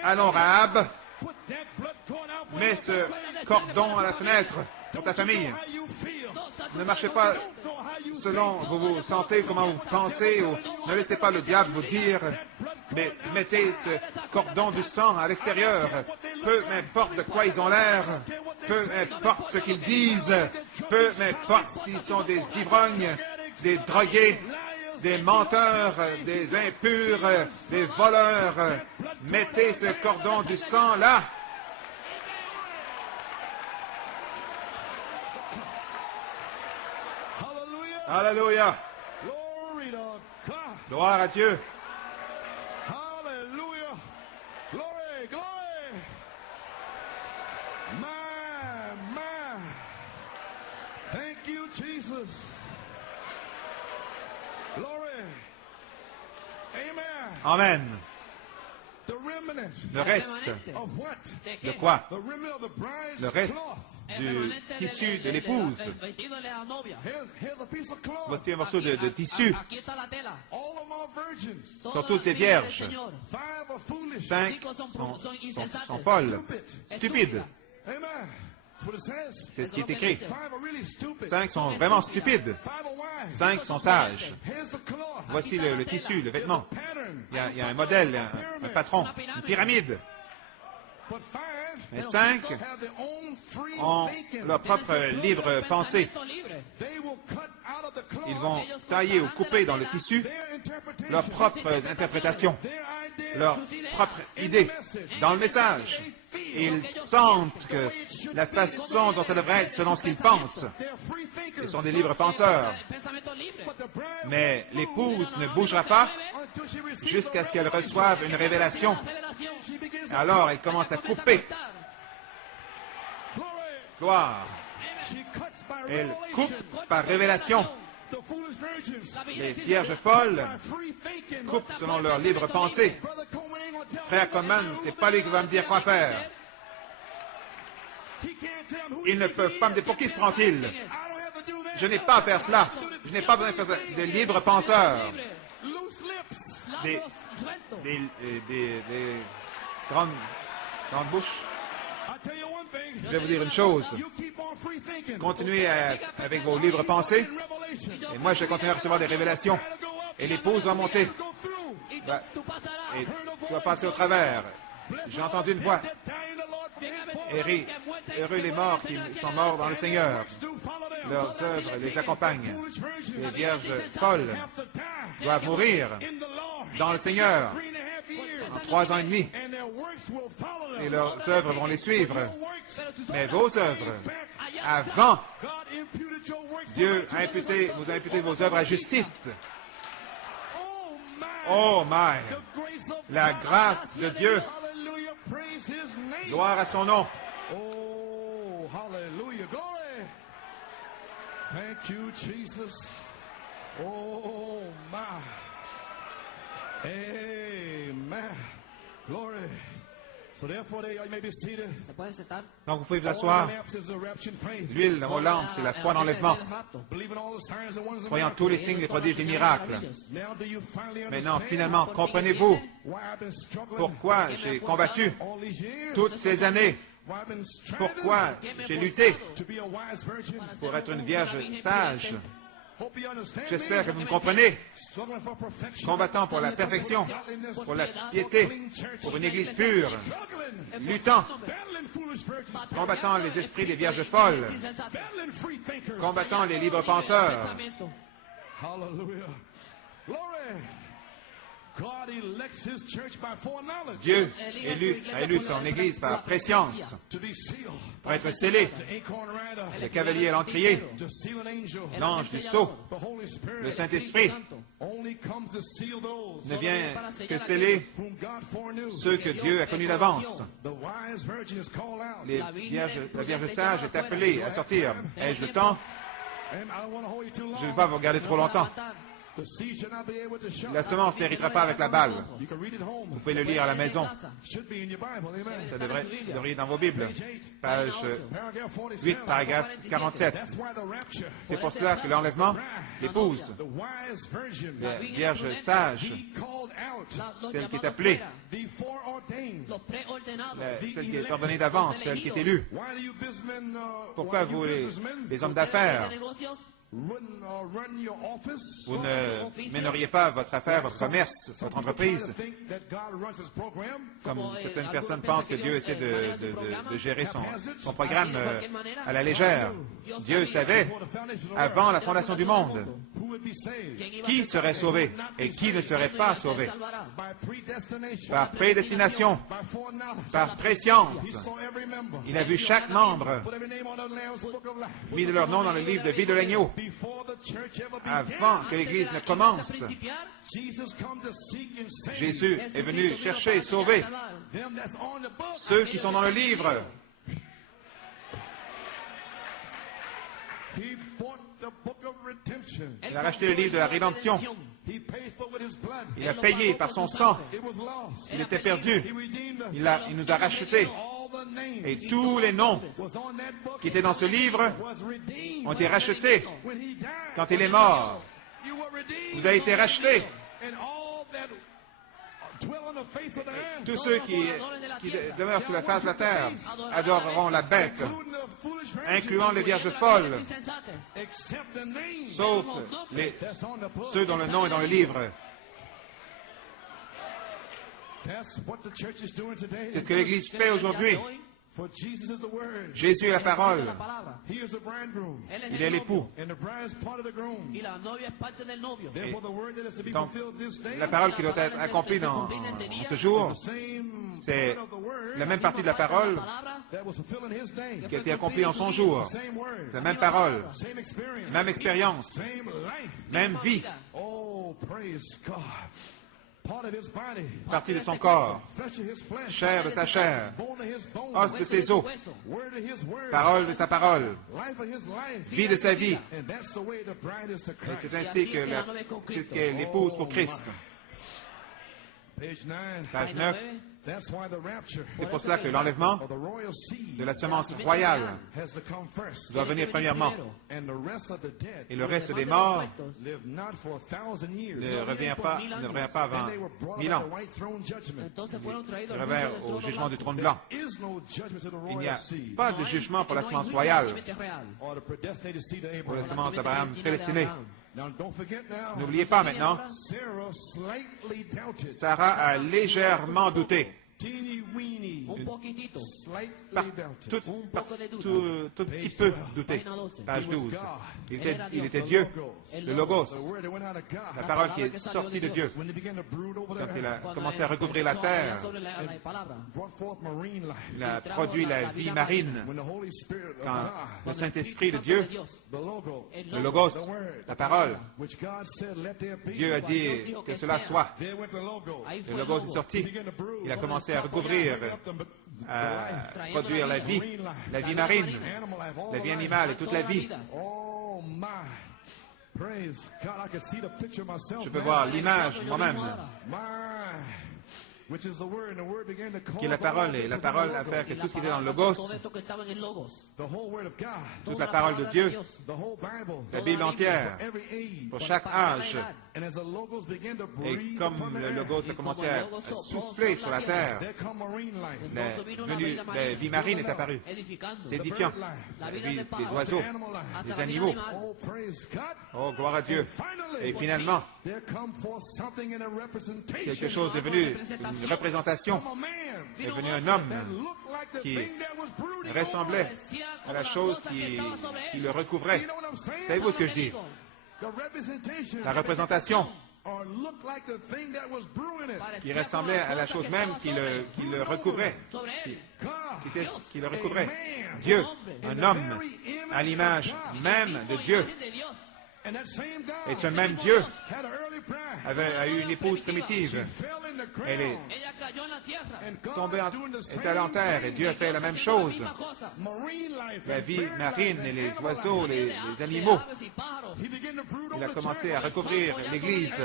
Allons, Rahab, mets ce cordon à la fenêtre pour ta famille. Ne marchez pas selon vous vous sentez, comment vous pensez, ou ne laissez pas le diable vous dire, mais mettez ce cordon du sang à l'extérieur. Peu m'importe de quoi ils ont l'air, peu m'importe ce qu'ils disent, peu m'importe s'ils sont des ivrognes, des drogués, des menteurs, des impurs, des voleurs. Mettez ce cordon du sang là. Alléluia. Gloire à Dieu. Hallelujah. Glory, glory. My. Thank you, Jesus. Glory. Amen. Amen. The remnant Le reste of what? de quoi? The remnant of the bride's Le reste cloth. du tissu de l'épouse. Here's a piece of cloth. Voici un morceau de tissu. Aquí está la tela. All of them are virgins. Sont tous des vierges. 5 are foolish. 5 sont folles, stupides. Amen. That's what it says. C'est ce qui est écrit. 5 are really stupid. 5 sont vraiment stupides. 5 are wise. 5 sont sages. Here's the cloth. Voici le tissu, le vêtement. Pattern. Il y a un modèle, un patron, une pyramide. But 5 Mais 5 have their own free ont thinking. leur propre libre pensée. They will cut out of the cloth Ils vont tailler ou couper dans le tissu their interpretation, leur propre interprétation, their idea, leur propre idée dans le message. Ils sentent que la façon dont ça devrait être selon ce qu'ils pensent. their free thinkers. Ils sont des libres penseurs. But the bride Mais l'épouse ne bougera pas until she receives jusqu'à ce qu'elle reçoive une révélation. she begins to Alors elle commence à couper. glory. Gloire. She cuts by Elle revelation. coupe par révélation. The foolish virgins. Les vierges folles By free thinking. coupent selon leur libre pensée. Brother Coleman ain't gonna tell me Frère what Coleman, to do. c'est pas lui qui va me dire quoi faire. He can't tell me who Ils ne he peuvent is. pas me dire pour qui se prend-il. I don't have to do that. Je n'ai pas à faire cela. Je n'ai pas besoin de faire ça. Des libres penseurs. Loose lips. Des grandes bouches. I tell you one thing. Je vais vous dire une chose. You keep on free thinking. Continuez avec vos libres pensées. In Revelation. Et moi, je vais continuer à recevoir des révélations. It'll go up. Et l'épouse va monter. Go through. Bah, et tu vas passer au travers. J'ai entendu une voix. That dying the Lord from his Heureux, heureux les morts qui sont morts dans le Seigneur. do follow them. Leurs œuvres les accompagnent. Foolish virgins Les vierges folles have to die doivent mourir in the Lord. dans le Seigneur 3.5 years. en 3 ans et demi. And their works will follow them. Et leurs œuvres vont les suivre. Your works, Mais vos œuvres, avant, God imputed your works for Dieu righteousness. vous a imputé vos œuvres à justice. Oh my. Oh my! The grace of La grâce de Dieu. Hallelujah. Praise his name. Gloire à son nom. Oh, hallelujah. Glory. Thank you, Jesus. Oh, my. Amen. Glory. So therefore, you may be seated. ¿Se pueden sentar? Donc vous pouvez vous All asseoir. the lamps is the rapture faith. L'huile dans vos lampes, c'est la foi d'enlèvement. Believing all the signs and wonders and Croyant tous les signes, les prodiges, les miracles. Now do you finally Maintenant, understand finalement, comprenez-vous why I've been struggling pourquoi j'ai combattu all these years? toutes ces années? Why I've been striving Pourquoi j'ai lutté to be a wise virgin? pour être une vierge sage? Hope you understand J'espère me. que vous me comprenez. Struggling for perfection. Combattant pour la perfection, pour la piété, pour une église pure, Struggling. luttant, Battling foolish virgins. combattant les esprits des vierges folles, Battling free thinkers. combattant les libres penseurs. Hallelujah. Glory. God elects his church by foreknowledge. Dieu a élu son église par préscience To be sealed. pour être scellé. The acorn rider. Le cavalier à l'encrier, To seal an angel. l'ange du sceau, The Holy Spirit le Saint-Esprit only comes to seal those ne vient que sceller whom God foreknew. ceux que Dieu a connus d'avance. The wise virgin is called out. La Vierge sage est appelée à sortir. Ai-je le temps? And I don't want to hold you too long. Je ne vais pas vous regarder trop longtemps. La semence n'héritera pas avec la balle. Vous pouvez le lire à la maison. Ça devrait être dans vos Bibles. Page 8, paragraphe 47. C'est pour cela que l'enlèvement, l'épouse, la vierge sage, celle qui est appelée, celle qui est ordonnée d'avance, celle qui est élue. Pourquoi vous, les hommes d'affaires, vous ne mèneriez pas votre affaire, votre commerce, votre entreprise? Comme certaines personnes pensent que Dieu essaie de gérer son programme à la légère. Dieu savait, avant la fondation du monde, qui serait sauvé et qui ne serait pas sauvé. Par prédestination, par préscience. Il a vu chaque membre, mis de leur nom dans le livre de vie de l'agneau. Avant que l'Église ne commence, Jésus est venu chercher et sauver ceux qui sont dans le livre. Il a racheté le livre de la rédemption. Il a payé par son sang. Il était perdu. Il nous a rachetés. Et tous les noms qui étaient dans ce livre ont été rachetés quand il est mort. Vous avez été rachetés. Tous ceux qui demeurent sur la face de la terre adoreront la bête, incluant les vierges folles, sauf ceux dont le nom est dans le livre. C'est ce que l'Église fait aujourd'hui. Jésus est la parole. Il est l'époux. Donc, la parole qui doit être accomplie dans ce jour, c'est la même partie de la parole qui a été accomplie en son jour. C'est la même parole, même expérience, même vie. Partie de son corps, chair de sa chair, os de ses os, parole de sa parole, vie de sa vie. Et c'est ainsi que c'est ce qu'est l'épouse pour Christ. Page 9. C'est pour cela que l'enlèvement de la semence royale doit venir premièrement. Et le reste des morts ne revient pas avant 1000 ans. Ils revinrent au jugement du trône blanc. Il n'y a pas de jugement pour la semence royale, pour la semence d'Abraham prédestinée. N'oubliez pas maintenant, Sarah a légèrement douté. Tout petit peu douté. Page 12. Il était Dieu, le Logos, la parole qui est sortie de Dieu. Quand il a commencé à recouvrir la terre, il a produit la vie marine. Quand le Saint-Esprit de Dieu, le Logos, la parole, Dieu a dit que cela soit. Le Logos est sorti. Il a commencé à recouvrir, à produire la vie marine, la vie animale et toute la vie. Je peux voir l'image moi-même, qui est la parole, et la parole a fait que tout ce qui était dans le Logos, toute la parole de Dieu, la Bible entière, pour chaque âge. Et comme le Logos a commencé à souffler sur la terre, la vie marine est apparue. C'est édifiant. La vie des oiseaux, des animaux. Oh, gloire à Dieu. Et finalement, quelque chose est venu, une représentation, est venu un homme qui ressemblait à la chose qui le recouvrait. Savez-vous ce que je dis? La représentation qui ressemblait à la chose même qui le recouvrait, qui le recouvrait. Dieu, un homme, à l'image même de Dieu. Et ce même Dieu a eu une épouse primitive. Elle est tombée, est allée en terre, et Dieu a fait la même chose. La vie marine et les oiseaux, les animaux. Il a commencé à recouvrir l'Église,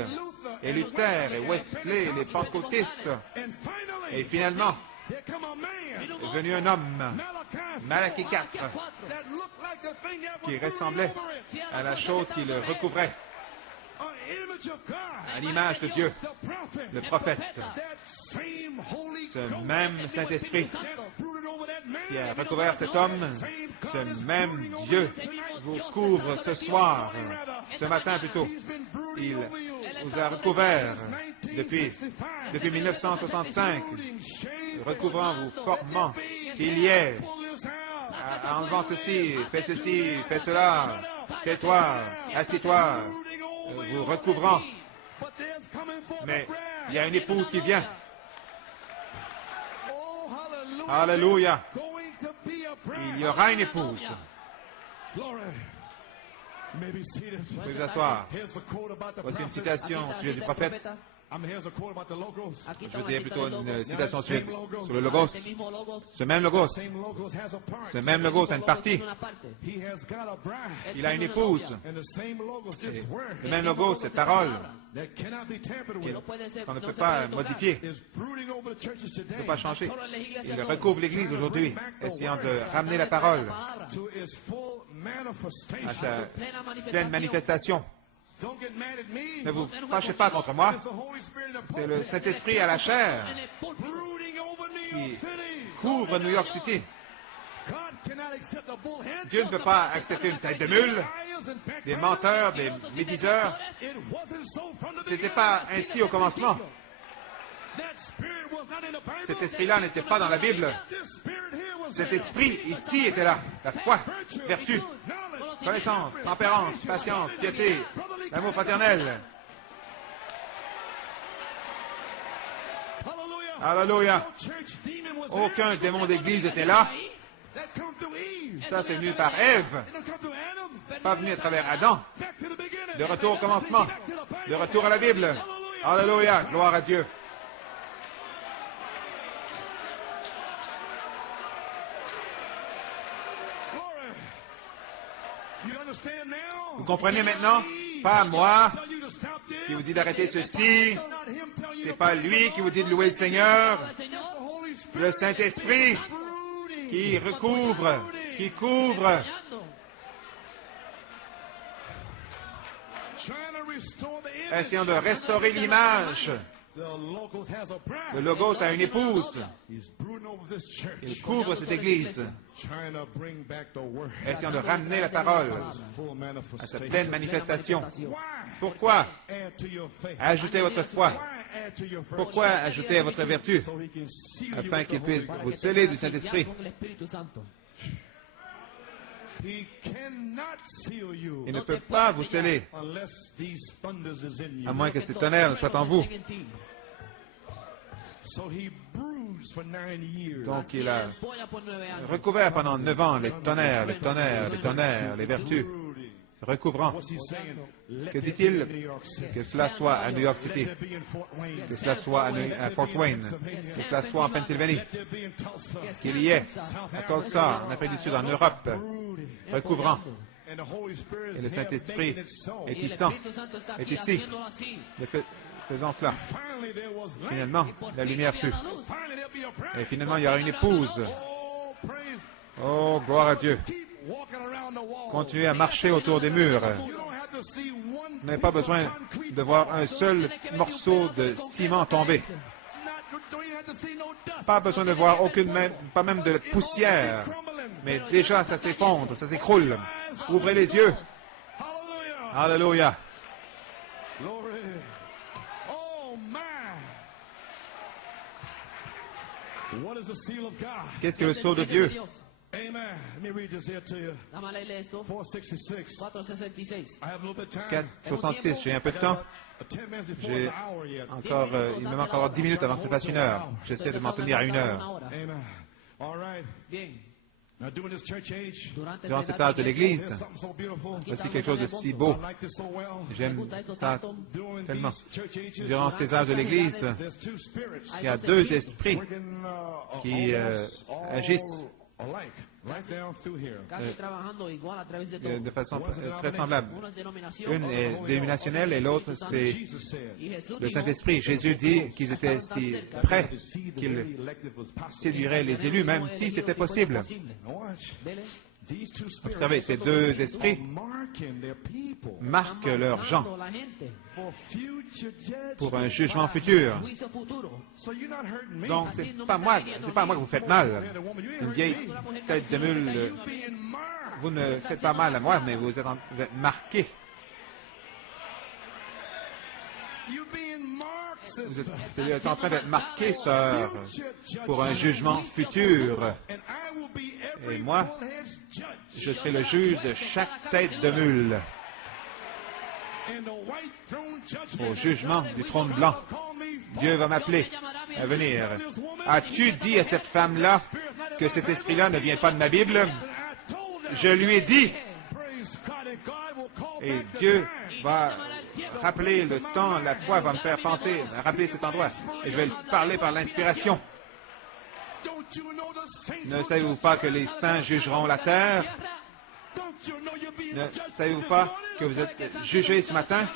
et Luther, et Wesley, les pentecôtistes. Et finalement, est venu un homme, Malachie 4, qui ressemblait à la chose qui le recouvrait, à l'image de Dieu, le prophète. Ce même Saint-Esprit qui a recouvert cet homme, ce même Dieu vous couvre ce soir, ce matin plutôt. Il vous a recouvert depuis 1965, recouvrant vous, formant, qu'il y ait, en enlevant ceci, fais cela, tais-toi, assis-toi, vous recouvrant. Mais il y a une épouse qui vient. Alléluia. Il y aura une épouse. Vous pouvez vous asseoir. Voici une citation au sujet du prophète. Je dirais plutôt une citation sur le Logos. Ce même Logos a une partie. Il a une épouse. Et le même Logos, cette parole, qu'on ne peut pas modifier, ne peut pas changer. Il recouvre l'Église aujourd'hui, essayant de ramener la parole à sa pleine manifestation. Ne vous fâchez pas contre moi. C'est le Saint-Esprit à la chair qui couvre New York City. Dieu ne peut pas accepter une tête de mule, des menteurs, des médiseurs. Ce n'était pas ainsi au commencement. Cet esprit-là n'était pas dans la Bible. Cet esprit ici était là. La foi, vertu, connaissance, tempérance, patience, piété, l'amour fraternel. Alléluia. Aucun démon d'église était là. Ça, c'est venu par Ève, pas venu à travers Adam. De retour au commencement, de retour à la Bible. Alléluia, gloire à Dieu. Vous comprenez maintenant? Pas moi qui vous dit d'arrêter ceci. C'est pas lui qui vous dit de louer le Seigneur. Le Saint-Esprit qui recouvre, qui couvre. Essayons de restaurer l'image. Le Logos a une épouse. Il couvre cette Église. Essayons de ramener la parole à sa pleine manifestation. Pourquoi ajouter votre foi? Pourquoi ajouter à votre vertu? Afin qu'il puisse vous sceller du Saint-Esprit. Il ne peut pas vous sceller à moins que ces tonnerres soient en vous. Donc il a recouvert pendant 9 ans les tonnerres, les vertus, recouvrant. Que dit-il? Que cela soit à New York City, que cela soit à Fort Wayne, que cela soit en Pennsylvanie, qu'il y ait à Tulsa, en Afrique du Sud, en Europe, recouvrant. Et le Saint-Esprit est ici. Faisons cela. Finalement, la lumière fut. Et finalement, il y aura une épouse. Oh, gloire à Dieu. Continuez à marcher autour des murs. Vous n'avez pas besoin de voir un seul morceau de ciment tomber. Pas besoin de voir pas même de poussière. Mais déjà, ça s'effondre, ça s'écroule. Ouvrez les yeux. Alléluia. Qu'est-ce que le sceau de Dieu? Amen. Let me read this here to you. 466. 4:66. J'ai un peu de temps. J'ai encore, il me manque encore 10 minutes avant que ça fasse 1 heure. J'essaie de m'en tenir à 1 heure. Amen. All right. Durant cet âge de l'Église, voici quelque chose de si beau. J'aime ça tellement. Durant ces âges de l'Église, il y a deux esprits qui agissent de façon très semblable. Une est dénominationnelle et l'autre, c'est le Saint-Esprit. Jésus dit qu'ils étaient si près qu'ils séduiraient les élus, même si c'était possible. Observez, ces deux esprits marquent leurs gens pour un jugement futur. Donc, c'est pas moi que vous faites mal. Une vieille tête de mule, vous ne faites pas mal à moi, mais vous êtes marqué. Vous êtes en train d'être marqué, sœur, pour un jugement futur. Et moi, je serai le juge de chaque tête de mule. Au jugement du trône blanc, Dieu va m'appeler à venir. As-tu dit à cette femme-là que cet esprit-là ne vient pas de ma Bible? Je lui ai dit. Et Dieu va rappeler le temps, la foi va me faire penser, rappeler cet endroit. Et je vais parler par l'inspiration. Ne savez-vous pas que les saints jugeront la terre? Ne savez-vous pas que vous êtes jugés ce matin?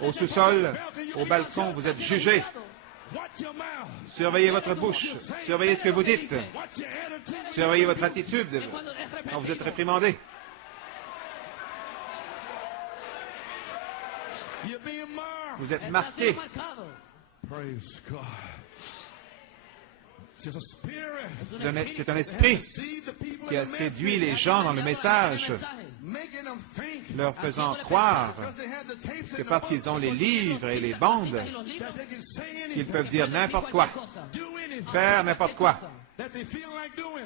Au sous-sol, au balcon, vous êtes jugés. Surveillez votre bouche, surveillez ce que vous dites, surveillez votre attitude quand vous êtes réprimandé. Vous êtes marqués. C'est un esprit qui a séduit les gens dans le message, leur faisant croire que parce qu'ils ont les livres et les bandes, qu'ils peuvent dire n'importe quoi, faire n'importe quoi,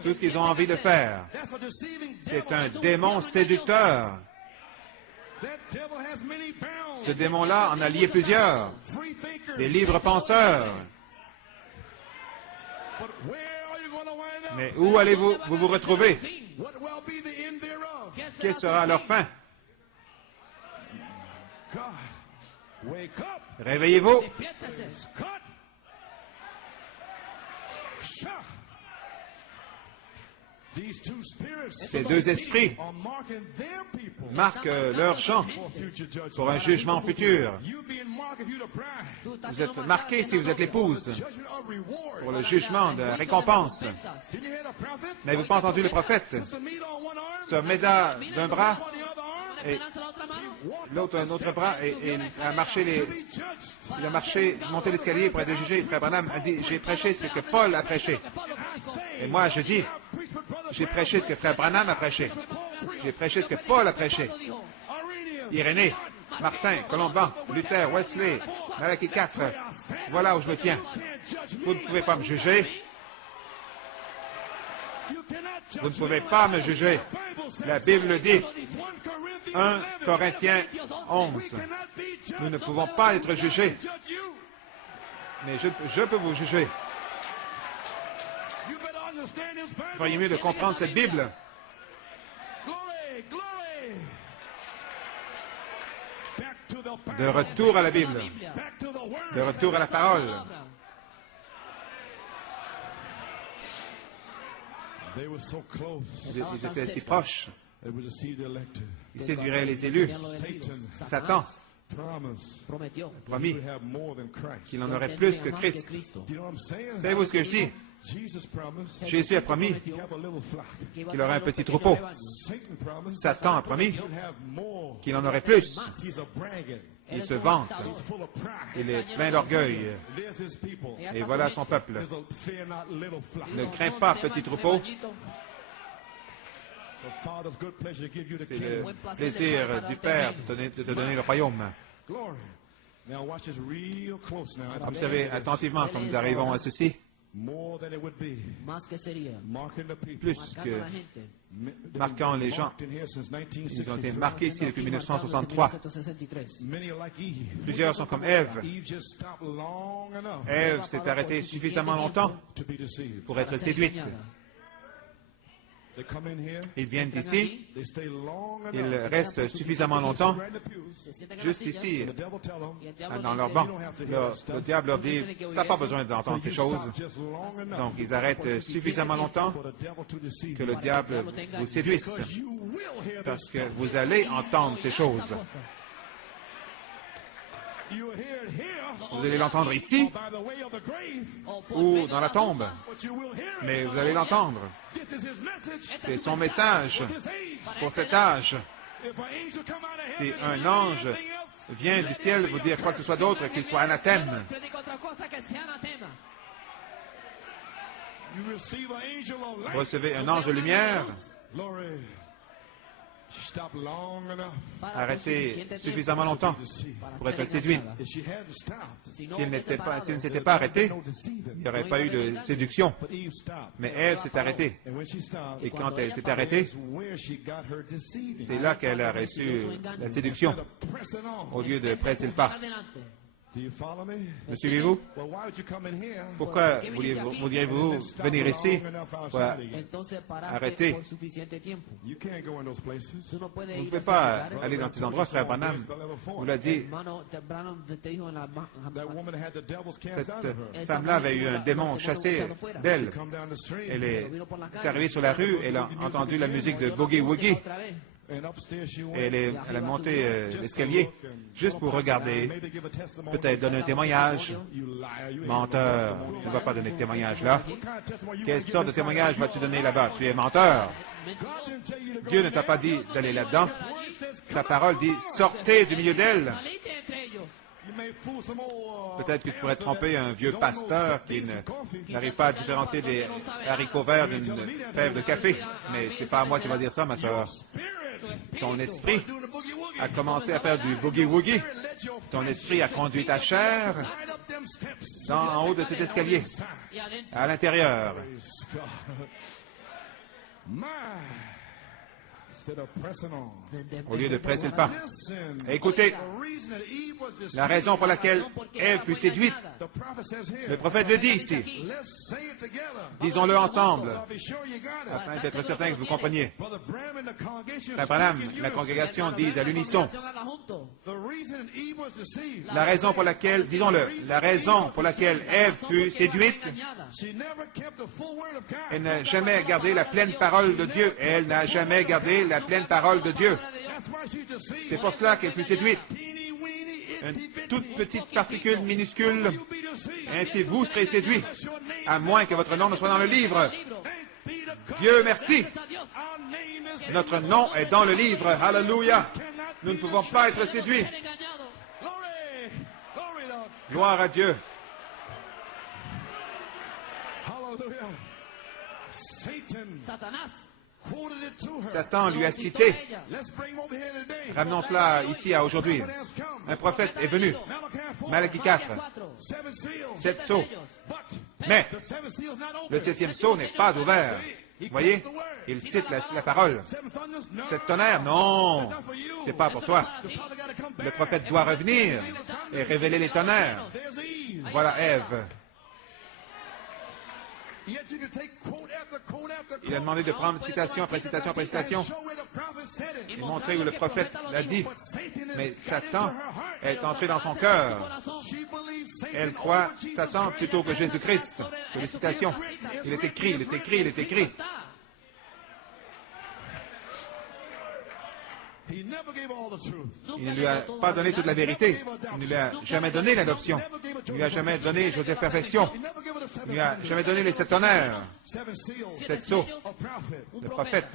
tout ce qu'ils ont envie de faire. C'est un démon séducteur. Ce démon-là en a lié plusieurs, des libres penseurs. Mais où allez-vous vous retrouver? Quelle sera leur fin? Réveillez-vous. Ces deux esprits marquent leurs gens pour un jugement futur. Vous êtes marqués si vous êtes l'épouse pour le jugement de récompense. N'avez-vous pas entendu le prophète? Sœur Méda d'un bras et l'autre un autre bras et il a marché, monté l'escalier pour être jugé. Frère Branham a dit, j'ai prêché ce que Paul a prêché. Et moi je dis, j'ai prêché ce que Frère Branham a prêché. J'ai prêché ce que Paul a prêché. Irénée, Martin, Colomban, Luther, Wesley, Malachi IV. Voilà où je me tiens. Vous ne pouvez pas me juger. Vous ne pouvez pas me juger. La Bible dit, 1 Corinthiens 11. Nous ne pouvons pas être jugés. Mais je peux vous juger. Il ferait mieux de comprendre cette Bible. De retour à la Bible. De retour à la parole. Ils étaient si proches. Ils séduiraient les élus. Satan promis qu'il en aurait plus que Christ. Savez-vous ce que je dis? Jésus a promis qu'il aurait un petit troupeau. Satan a promis qu'il en aurait plus. Il se vante. Il est plein d'orgueil. Et voilà son peuple. Ne crains pas, petit troupeau. C'est le plaisir du Père de te donner le royaume. Observez attentivement quand nous arrivons à ceci. Plus que marquant les gens. Ils ont été marqués ici depuis 1963. Plusieurs sont comme Ève. Ève s'est arrêtée suffisamment longtemps pour être séduite. Ils viennent ici, ils restent suffisamment longtemps, juste ici, dans leur banc. Le diable leur dit, tu n'as pas besoin d'entendre ces choses. Donc, ils arrêtent suffisamment longtemps que le diable vous séduise, parce que vous allez entendre ces choses. Vous allez l'entendre ici ou dans la tombe, mais vous allez l'entendre. C'est son message pour cet âge. Si un ange vient du ciel vous dire quoi que ce soit d'autre, qu'il soit anathème, vous recevez un ange de lumière. Arrêtez suffisamment longtemps pour être séduit. Si elle ne s'était pas arrêtée, il n'y aurait pas eu de séduction. Mais Ève s'est arrêtée. Et quand elle s'est arrêtée, c'est là qu'elle a reçu la séduction, au lieu de presser le pas. Me suivez-vous? Pourquoi voudriez-vous venir ici pour arrêter? Vous ne pouvez pas aller dans ces endroits, frère Branham. Vous l'a dit. Cette femme-là avait eu un démon chassé d'elle. Elle est arrivée sur la rue, elle a entendu la musique de Boogie Woogie. Elle a monté l'escalier juste pour regarder, peut-être donner un témoignage. Menteur, tu ne vas pas donner de témoignage là. Quelle sorte de témoignage vas-tu donner là-bas? Tu es menteur. Dieu ne t'a pas dit d'aller là-dedans. Sa parole dit, sortez du milieu d'elle. Peut-être que tu pourrais tromper un vieux pasteur qui n'arrive pas à différencier des haricots verts d'une fève de café. Mais c'est pas à moi qui va dire ça, ma soeur. Ton esprit a commencé à faire du boogie-woogie. Ton esprit a conduit ta chair en haut de cet escalier, à l'intérieur. Au lieu de presser le pas. Écoutez, la raison pour laquelle Ève fut séduite, le prophète le dit ici. Disons-le ensemble, afin d'être certain que vous compreniez. Frère Branham, la congrégation dit à l'unisson. La raison pour laquelle, disons-le, la raison pour laquelle Ève fut séduite, elle n'a jamais gardé la pleine parole de Dieu. Elle n'a jamais gardé la pleine parole de Dieu. C'est pour cela qu'elle fut séduite. Une toute petite particule minuscule. Ainsi, vous serez séduits, à moins que votre nom ne soit dans le livre. Dieu merci. Notre nom est dans le livre. Alléluia. Nous ne pouvons pas être séduits. Gloire à Dieu. Satan lui a cité. Ramenons cela ici à aujourd'hui. Un prophète est venu. Malachie 4. 7 sceaux. Mais le 7e sceau n'est pas ouvert. Vous voyez, il cite la parole. 7 tonnerres, non, c'est pas pour toi. Le prophète doit revenir et révéler les tonnerres. Voilà Ève. Il a demandé de prendre citation après citation après citation et montrer où le prophète l'a dit. Mais Satan est entré dans son cœur. Elle croit Satan plutôt que Jésus-Christ. Félicitations. Il est écrit, il est écrit, il est écrit. Il ne lui a pas donné toute la vérité. Il ne lui a jamais donné l'adoption. Il ne lui a jamais donné Joseph Perfection. Il ne lui a jamais donné les 7 tonnerres. 7 sceaux. Le prophète.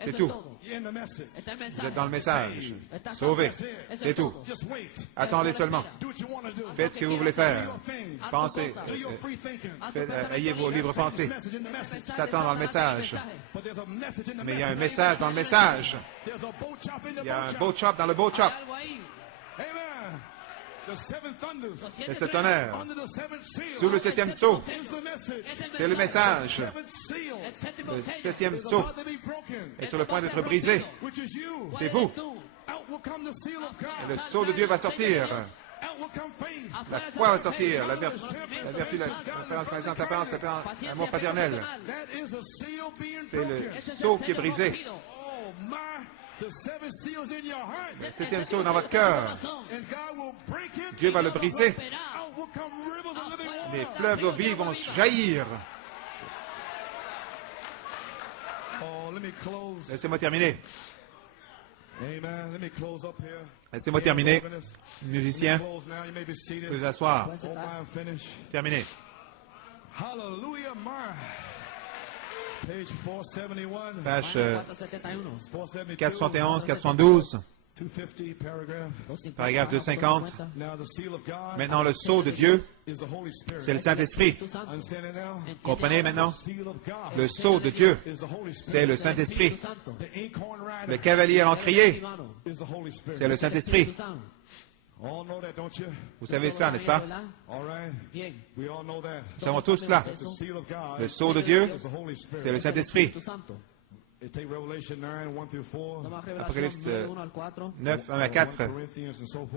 C'est tout. Vous êtes dans le message. Sauvé. C'est tout. Attendez seulement. Faites ce que vous voulez faire. Pensez. Ayez vos libres pensées. Satan dans le message. Mais il y a un message dans le message. Il y a un boat shop dans le boat shop. Les 7 tonnerres. Sous le 7e sceau. C'est le message. Le 7e sceau est sur le point d'être brisé. C'est vous. Et le sceau de Dieu va sortir. La foi va sortir, la vertu, l'apparence, l'amour paternel. C'est le sceau qui est brisé. Le 7e sceau dans votre cœur. Dieu va le briser. Les fleuves d'eau vive vont jaillir. Laissez-moi terminer. Laissez-moi terminer. Musicien, vous pouvez vous asseoir. Terminé. Page 471, 412, paragraphe 250. Maintenant, le sceau de Dieu, c'est le Saint-Esprit. Comprenez maintenant? Le sceau de Dieu, c'est le Saint-Esprit. Le cavalier à l'encrier, c'est le Saint-Esprit. Vous savez cela, n'est-ce pas? Nous savons tous cela. Le sceau de Dieu, c'est le Saint-Esprit. Apocalypse 9, 1 à 4,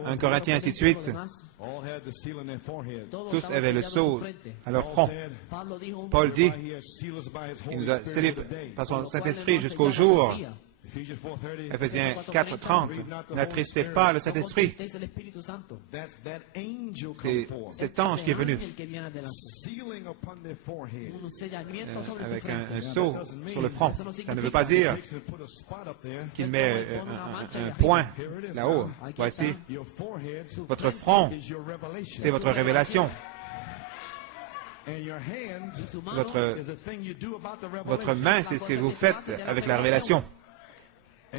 1 Corinthiens, ainsi de suite. Tous avaient le sceau à leur front. Paul dit, il nous a scellés par son Saint-Esprit jusqu'au jour. Éphésiens 4, 30. N'attristez pas le Saint-Esprit. C'est cet ange qui est venu avec un sceau sur le front. Ça ne veut pas dire qu'il met un point là-haut. Voici, votre front, c'est votre révélation. Votre main, c'est ce que vous faites avec la révélation. Vous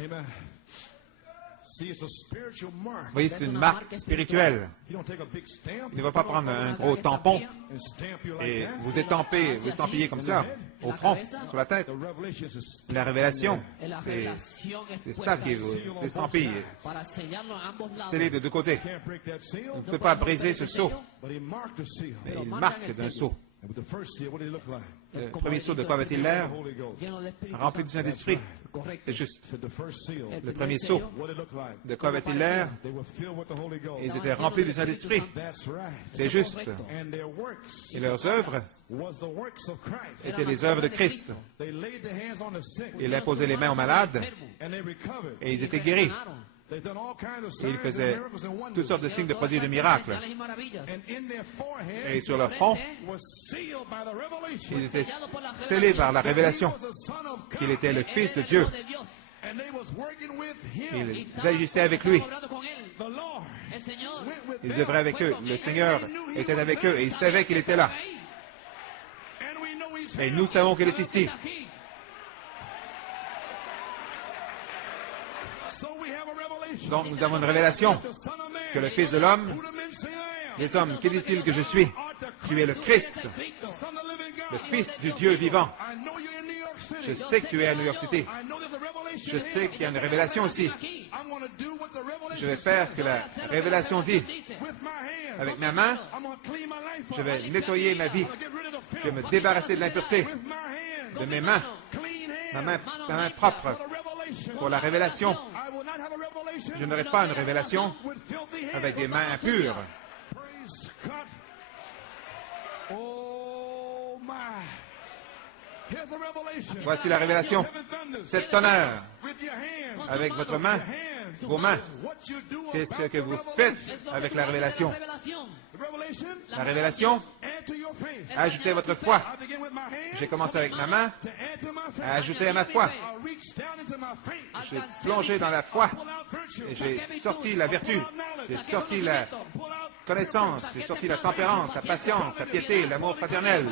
voyez, c'est une marque spirituelle. Il ne va pas prendre un gros tampon et vous estampiller comme ça, au front, sur la tête. La révélation, c'est ça qui vous estampille, scellé de deux côtés. On ne peut pas briser ce sceau, mais il marque d'un sceau. Le premier sceau, de quoi avait-il l'air? Rempli du Saint-Esprit. C'est juste. Le premier sceau, de quoi avait-il l'air? Ils étaient remplis du Saint-Esprit. C'est juste. Et leurs œuvres étaient les œuvres de Christ. Il imposait les mains aux malades et ils étaient guéris. Et ils faisaient toutes sortes de signes de prodiges et de miracles. Et sur leur front, ils étaient scellés par la révélation qu'il était le Fils de Dieu. Ils agissaient avec lui. Ils œuvraient avec eux. Le Seigneur était avec eux et ils savaient qu'il était là. Et nous savons qu'il est ici. Donc nous avons une révélation que le Fils de l'homme, les hommes, qui dit-il que je suis? Tu es le Christ, le Fils du Dieu vivant. Je sais que tu es à New York City. Je sais qu'il y a une révélation ici. Je vais faire ce que la révélation dit. Avec ma main, je vais nettoyer ma vie. Je vais me débarrasser de l'impureté de mes mains. Ma main propre pour la révélation. Je n'aurai pas une révélation avec des mains impures. Voici la révélation. 7 tonnerres avec votre main, vos mains. C'est ce que vous faites avec la révélation. La révélation, ajoutez votre foi. J'ai commencé avec ma main à ajouter à ma foi. J'ai plongé dans la foi et j'ai sorti la vertu. J'ai sorti la connaissance. J'ai sorti la tempérance, la patience, la piété, l'amour fraternel.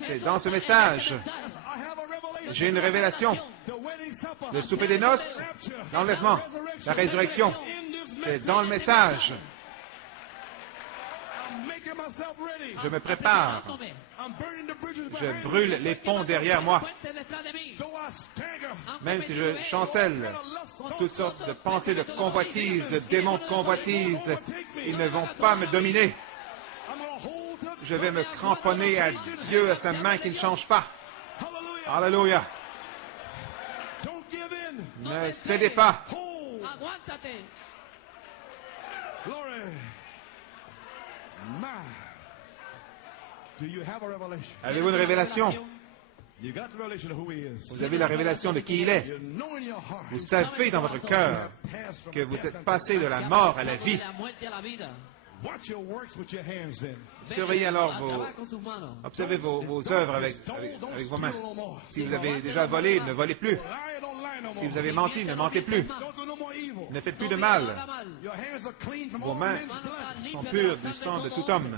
C'est dans ce message. J'ai une révélation. Le souper des noces, l'enlèvement, la résurrection. C'est dans le message. Je me prépare. Je brûle les ponts derrière moi. Même si je chancelle toutes sortes de pensées de convoitise, de démons de convoitise, ils ne vont pas me dominer. Je vais me cramponner à Dieu, à sa main qui ne change pas. Alléluia. Ne cédez pas. Glory. My. Do you have a revelation? Avez-vous une révélation? You got the revelation of who he is. Vous avez la révélation de qui il est. You know in your heart. Vous savez dans votre cœur que vous êtes passé de la mort à la vie. Watch your works with your hands then. Surveillez alors observez vos œuvres avec vos mains. Si vous avez déjà volé, ne volez plus. Si vous avez menti, ne mentez plus. Ne faites plus de mal. Vos mains sont pures du sang de tout homme.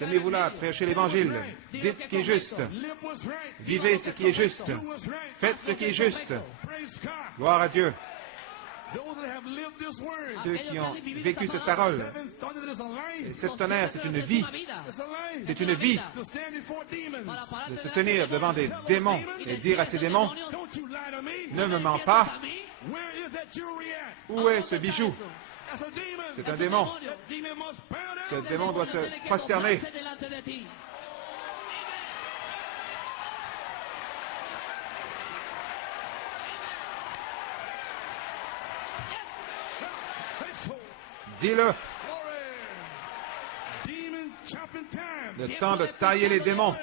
Tenez-vous là, prêchez l'Évangile. Dites ce qui est juste. Vivez ce qui est juste. Faites ce qui est juste. Gloire à Dieu. Ceux qui ont vécu cette parole. Et cette tonnerre, c'est une vie. C'est une vie de se tenir devant des démons et dire à ces démons, ne me mens pas. Où est ce bijou? C'est un démon. Ce démon doit se prosterner. Dis-le. Le temps de tailler les démons.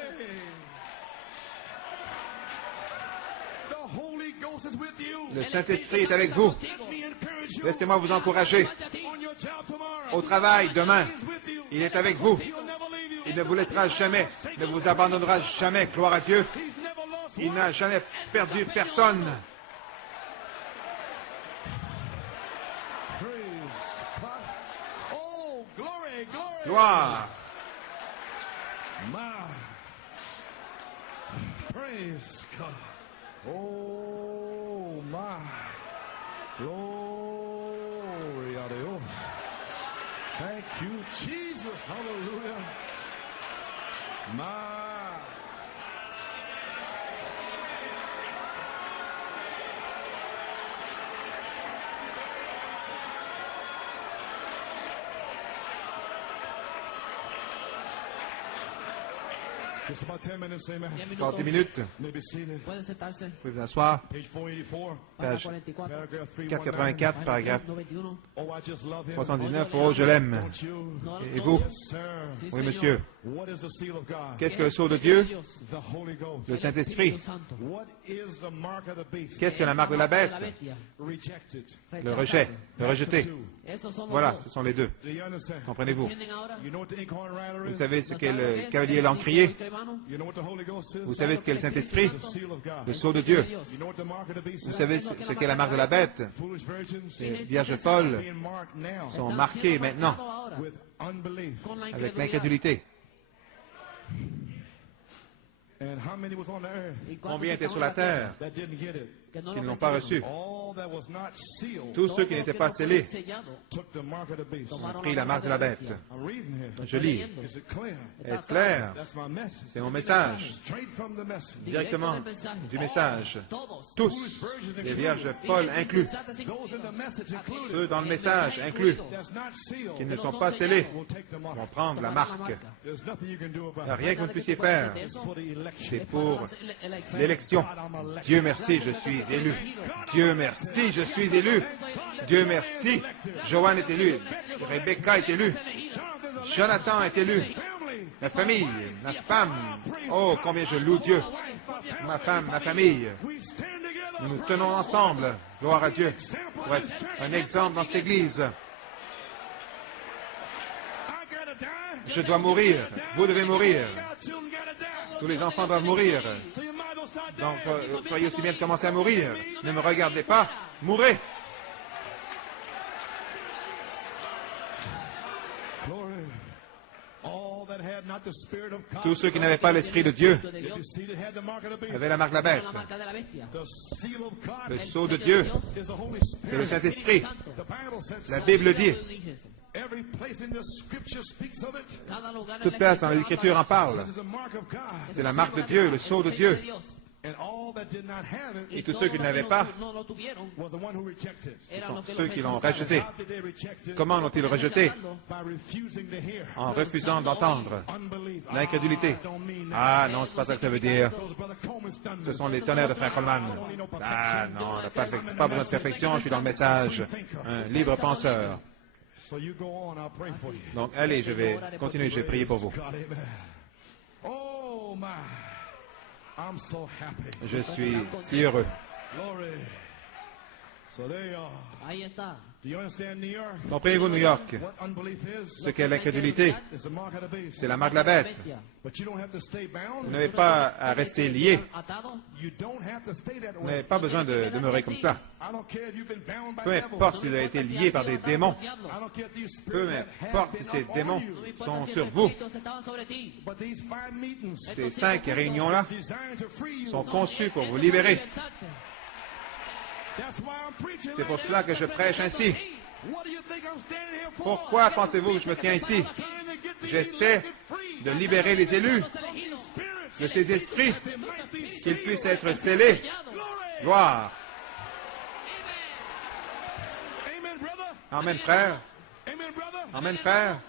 Le Saint-Esprit est avec vous. Laissez-moi vous encourager. Au travail, demain, il est avec vous. Il ne vous laissera jamais, ne vous abandonnera jamais. Gloire à Dieu. Il n'a jamais perdu personne. Gloire. Praise God. Oh my. Glory a Dios. Thank you, Jesus. Hallelujah. My. Just about 10 minutes, amen. 30 minutes. Maybe seated. Puede sentarse. Vous pouvez vous asseoir. Page 484. Page 44. Paragraph 484, paragraphe 91. Oh, I just love him. 79. Oh, je l'aime. Don't you? Et vous? Yes, sir. Oui, monsieur. What is the seal of God? Qu'est-ce que le sceau de Dieu? The Holy Ghost. Le Saint-Esprit. What is the mark of the beast? Qu'est-ce que la marque de la bête? Rejected. Le rejet, le rejeté. Voilà, ce sont les deux. Do you understand? Comprenez-vous? You know what the inkhorn rider Vous is? savez ce qu'est le cavalier l'encrier? You know what the Holy Ghost is? Vous savez ce qu'est le Saint-Esprit? The seal of God. Le sceau de Dieu. You know what the mark of the beast Vous is? savez ce qu'est la marque de la bête? Foolish virgins Les vierges folles being marked now sont marquées maintenant with unbelief. avec l'incrédulité. And how many was on the earth Combien étaient sur la terre that didn't get it? qui ne l'ont pas reçu? All that was not sealed Tous ceux qui n'étaient pas scellés took the mark of the beast. ont pris la marque de la bête. I'm reading here. Je lis. Is it clear? Est-ce clair? That's my message. C'est mon message. Straight from the message. Directement du message. Tous, les vierges folles inclus, Those in the message included ceux dans le message inclus, that's not sealed qui ne sont pas scellés, will take the mark. vont prendre la marque. There's nothing you can do Il about n'y a it. rien que vous ne puissiez faire. It's for the election. C'est pour l'élection. Dieu merci, je suis élu. Dieu merci, je suis élu. Dieu merci, Joanne est élue. Rebecca est élue. Jonathan est élu. Ma famille, ma femme. Oh, combien je loue Dieu. Ma femme, ma famille. We stand together. Nous nous tenons ensemble. Gloire à Dieu. Pour être un exemple dans cette église. I gotta die. Je dois mourir. Vous devez mourir. Our children gotta die. Tous les enfants doivent mourir. So you might as well start Donc, dying. soyez aussi bien de commencer à mourir. Ne me regardez pas. Mourrez. Glory. All that had not the spirit of God. Tous ceux qui n'avaient pas l'Esprit de Dieu If you see that had the mark of the beast. avaient la marque de la bête. The seal of God Le sceau de Dieu, is the Holy c'est le Spirit. Saint-Esprit. The Bible says La so. Bible dit. Every place in the scripture speaks of it. Toute place dans l'Écriture en parle. This is the mark of God. C'est la marque de Dieu, le sceau de Dieu. And all that did not have it Et tous ceux qui ne l'avaient pas no lo tuvieron, was the one who rejected. eran los que ceux lo qui l'ont rechazaron. rejeté. How did they reject it? Comment l'ont-ils rejeté? By refusing to hear. En refusant d'entendre. Unbelief. L'incrédulité. I don't mean that. Ah non, c'est pas ça que ça veut dire. Those brother Coleman's done Ce this. sont les tonnerres de Frère Coleman. Ah non, on n'a pas besoin de perfection, je suis dans le message. Un libre penseur. So you go on, I'll pray for you. Donc allez, je vais continuer, je vais prier pour vous. God, amen. Oh my, I'm so happy. Je suis si heureux. Glory. So there you are. Ahí está. Do you understand New York? Comprenez-vous New York? What unbelief is? Ce qu'est l'incrédulité, It's the mark of the beast. c'est la marque de la bête. But you don't have to stay Vous bound. n'avez pas à rester lié. Atado. You don't have to stay that Vous n'avez way. pas besoin de demeurer comme ça. I don't care if you've been bound by Peu devils. importe si vous avez été lié par des démons. I don't care if these Peu spirits have importe si been ces up on démons you. No me importa sont si sur los vous. espíritus estaban sobre ti. But these 5 meetings Ces 5 réunions-là designed to free you. sont conçues pour vous Eso libérer. para libertarte. That's why I'm preaching C'est pour like cela this. que je prêche ainsi. What do you think I'm standing here for? Pourquoi pensez-vous que je me tiens ici? Trying to get the J'essaie elected free de libérer les élus from these spirits de ces esprits, that they might be qu'ils sealed. puissent être scellés. Glory. Gloire. Amen, brother. Amen, frère. Amen, brother. Amen, frère.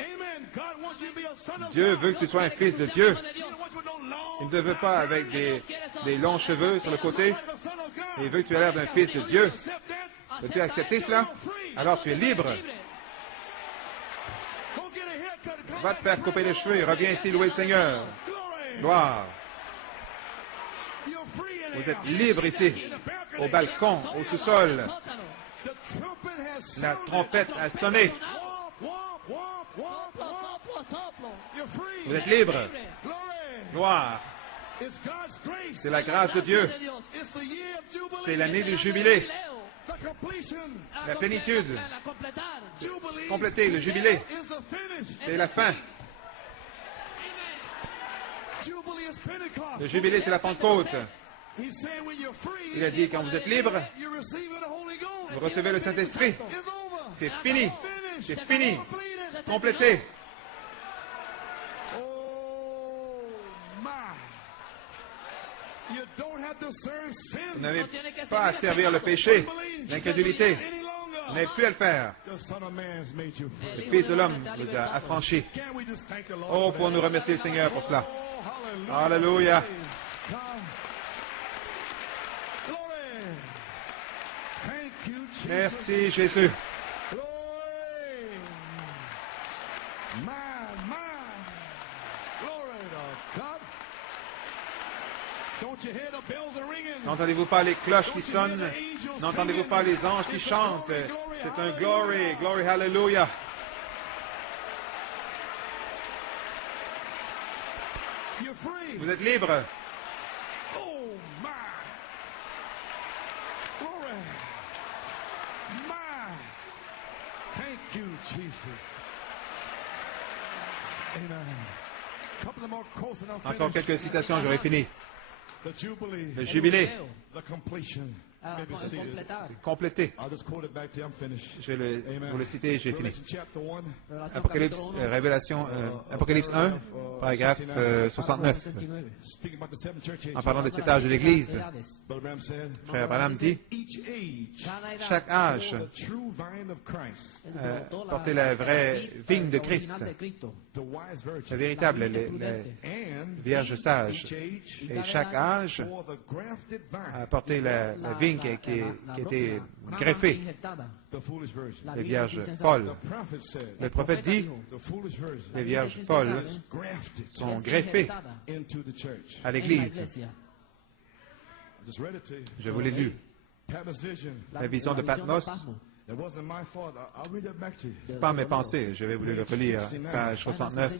Amen. God wants you to be a son of Dieu God. veut que tu sois un fils de Dieu. He don't want you with no long Il ne te veut pas avec des longs cheveux sur le côté. like a son of God. Il veut que tu aies l'air d'un fils de Dieu. Accept that. Veux-tu accepter cela? Alors tu es libre. Go get a haircut. Come Va te faire couper les cheveux et reviens ici louer le Seigneur. Glory. Gloire. You're free in Vous here. êtes libre ici, au balcon, au sous-sol. The trumpet has La sounded. trompette a sonné. Womp, womp, womp, womp, womp. You're free. Vous êtes libre. Glory. Gloire. It's God's grace. C'est la grâce de Dieu. It's the year of Jubilee. C'est l'année du jubilé. The completion. La plénitude. Jubilee. Compléter le jubilé. Is the finish. C'est la fin. Jubilee is Pentecost. Le jubilé, c'est la Pentecôte. He's saying when you're free, Il a dit, quand vous êtes libre, you receive the Holy Ghost. vous recevez le Saint-Esprit. It's over. C'est fini. Finished. C'est fini. Completed. Complété. Oh my. You don't have to serve sin. Vous n'avez pas à servir le péché, l'incrédulité. Any longer. Vous n'avez plus à le faire. The Son of Man's made you free. Le Fils de l'homme vous a affranchi. Can we just thank the Lord Oh, for pour that? nous remercier le Seigneur pour cela. Oh, hallelujah. Alléluia. Praise God. Glory. Thank you, Jesus. Merci, Jésus. Glory. My. Glory to God. Don't you hear the bells are ringing? N'entendez-vous pas les cloches qui sonnent? N'entendez-vous pas les anges qui chantent? C'est un glory, glory, hallelujah. You're free. Vous êtes libre. Oh my. Glory. My. Thank you, Jesus. Amen. Couple of more quotes and I'm Encore finished. quelques citations, j'aurai fini. The Jubilee. Le jubilé, The completion. Maybe see it. c'est complété. I'll just quote it back to you. I'm finished. Je vais vous le citer et j'ai fini. Revelation chapter 1. Apocalypse, Apocalypse 1, paragraphe 69. Speaking about the seven church ages. En parlant des 7 âges de l'Église, Brother Branham said, Frère Branham dit, each age chaque âge bore the true vine of Christ, portait la vraie vigne de Christ, the wise la virgin, véritable, la and Vierge sage. each age Et chaque âge bore the grafted vine, a porté la vigne qui était greffée, the foolish virgin. les vierges folles. The prophet said, Le prophète dit, the foolish virgin les vierges folles grafted sont greffées into the church. à l'Église. I just read it to you. Je vous l'ai lu. Patmos vision. La vision de Patmos, It wasn't my fault. I'll read that back to you. ce n'est pas mes pensées. Je vais vous le relire, page 69.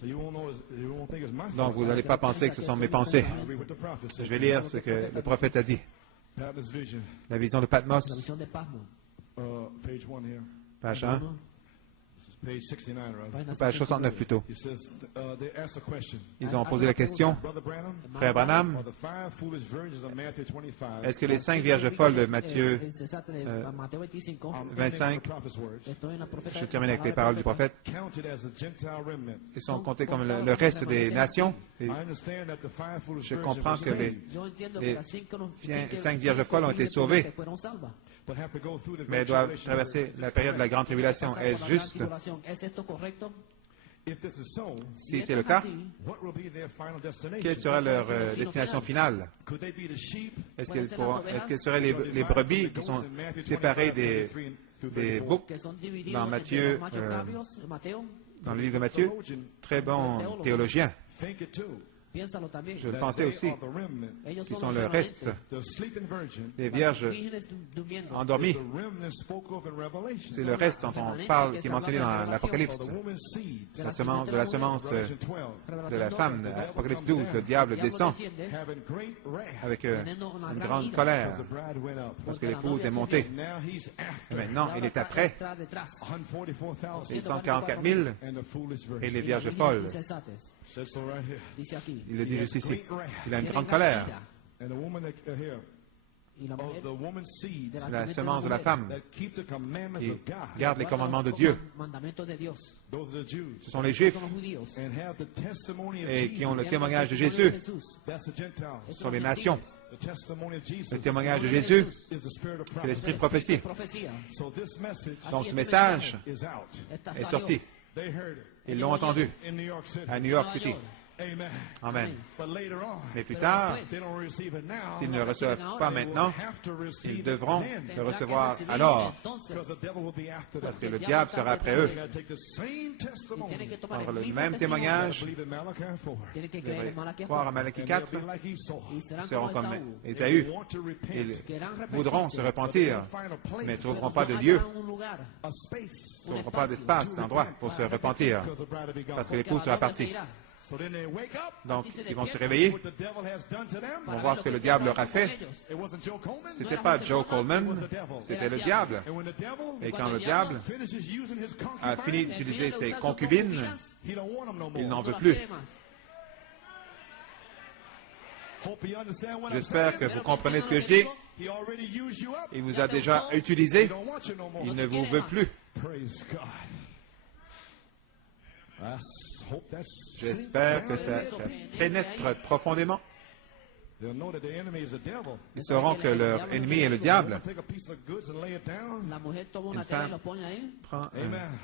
So you won't think it's my fault. Donc vous n'allez pas penser que ce sont mes pensées. I'll read what the prophet said. Je vais lire ce que le prophète a dit. Patmos vision, La vision de Patmos, page 1 here. page 1. This is Page 69, right? Página Page 69 plutôt. He says, they asked a question. Ils ont posé la question, Brother Branham, Frère Branham, are the five foolish virgins of Matthew 25 est-ce que les 5 vierges folles de Matthieu 25, prophet's words, je termine avec les paroles du prophète, counted as a Gentile remnant? ils sont comptés comme le reste des nations? Et I understand that the five foolish je virgins comprends were que les saved, 5 vierges folles ont été sauvées, but have to go through the mais elles great doivent tribulation. traverser la période de la grande tribulation. Est-ce juste? If this is so, Si c'est le cas, what will be their final destination? quelle sera leur destination finale? Could they be the sheep? Est-ce qu'elles seraient les brebis qui sont séparées des boucs dans Matthieu, dans le livre de Matthieu? Très bon théologien. Think it too. Je le pensais aussi. Are the remnant. Qui sont le reste The sleeping virgin des vierges endormies. is the remnant spoke of in Revelation. C'est le reste dont on parle, qui est mentionné dans l'Apocalypse. The woman's seed, De la semence Revelation 12, de la femme, Apocalypse 12, le diable descend having great wrath avec une grande colère because the bride went up. parce que l'épouse est montée. Now he's after Et maintenant, il est après 144,000 les 144 000 and the foolish virgin. et les vierges folles. Says so right here. Il le dit juste ici. Il a une grande colère. And the woman here of the woman's seed La semence de la femme that keep the commandments qui of God. garde les commandements de Dieu. Those are the Jews. Ce sont les Juifs And have the testimony of et Jesus. qui ont le témoignage de Jésus. That's the Gentiles. Ce sont les nations. The testimony of Jesus Le témoignage de Jésus, is the spirit of c'est l'esprit prophecy. de prophétie. So this message Donc ce message is out. est sorti. They heard it Ils l'ont entendu in New York City. à New York City. Amen. Amen. But later on, Mais plus tard, they don't receive it now. s'ils ne le reçoivent pas maintenant, Have to receive ils it devront then. le recevoir alors, Because the devil will be after parce que them. le diable sera après eux. They gotta take the same testimony. Prendre le même témoignage, Believe in Malachi 4. Tiene que ils creer en devraient Malaquías croire à 4. Malachie And 4, they'll be like Esau. Y serán seront como comme Esaú. Ésaü. Want to repent. Ils voudront se repentir, Find a place. mais ne trouveront pas de lieu, Hallarán un lugar, A space. ne trouveront pas d'espace, d'endroit pour se repentir, Because the bride will be gone. parce que porque l'épouse la sera novia se partie. irá. So then they wake up. Donc, Así se ils vont se despiertan. réveiller, What the devil has done to them. vont voir ce que le diable leur a fait. It wasn't Joe Coleman. C'était pas Joe Coleman, c'était le diable. And when the devil Et quand le diable finishes using his a fini concubines, d'utiliser ses concubines, he don't want them no il more. n'en veut No plus. las quiere más. Hope you understand what I'm J'espère que saying. vous comprenez ce que je dis. He already used you up. Il vous a déjà He utilisé, don't want you no more. il ne vous veut plus. Praise God. I hope that's J'espère que ça pénètre profondément. They'll know that the enemy is the devil. Ils sauront que leur ennemi est le diable. Take a piece of goods and lay it down. La mujer toma Une una tela y femme lo pone ahí. Amen.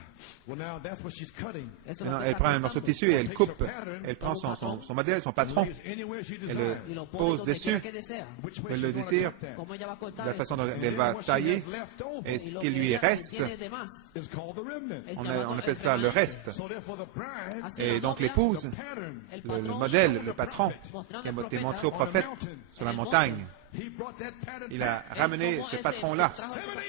Well, now that's what she's cutting. Eso es lo Maintenant, que elle está prend un morceau de cortando. tissu et elle coupe. Elle prend son modèle, son patron, Lays anywhere she elle desires. Y le lo pone pose donde dessus, quiera que desea. Which way elle she's le gonna désire, cut that? Como ella va a cortar de la eso. façon dont And elle then va what she tailler, has left over et Y ce lo qui que lui ella reste, tiene de más is called the remnant. es on llamado appelle el ça le remanente. reste. So therefore the bride, Así Et la donc novia, l'épouse, the pattern, el le patrón, modèle, le patron, mostrando qui al a été profeta montré au prophète sur la montagne, he brought that pattern il a back. ramené ce patron-là. 7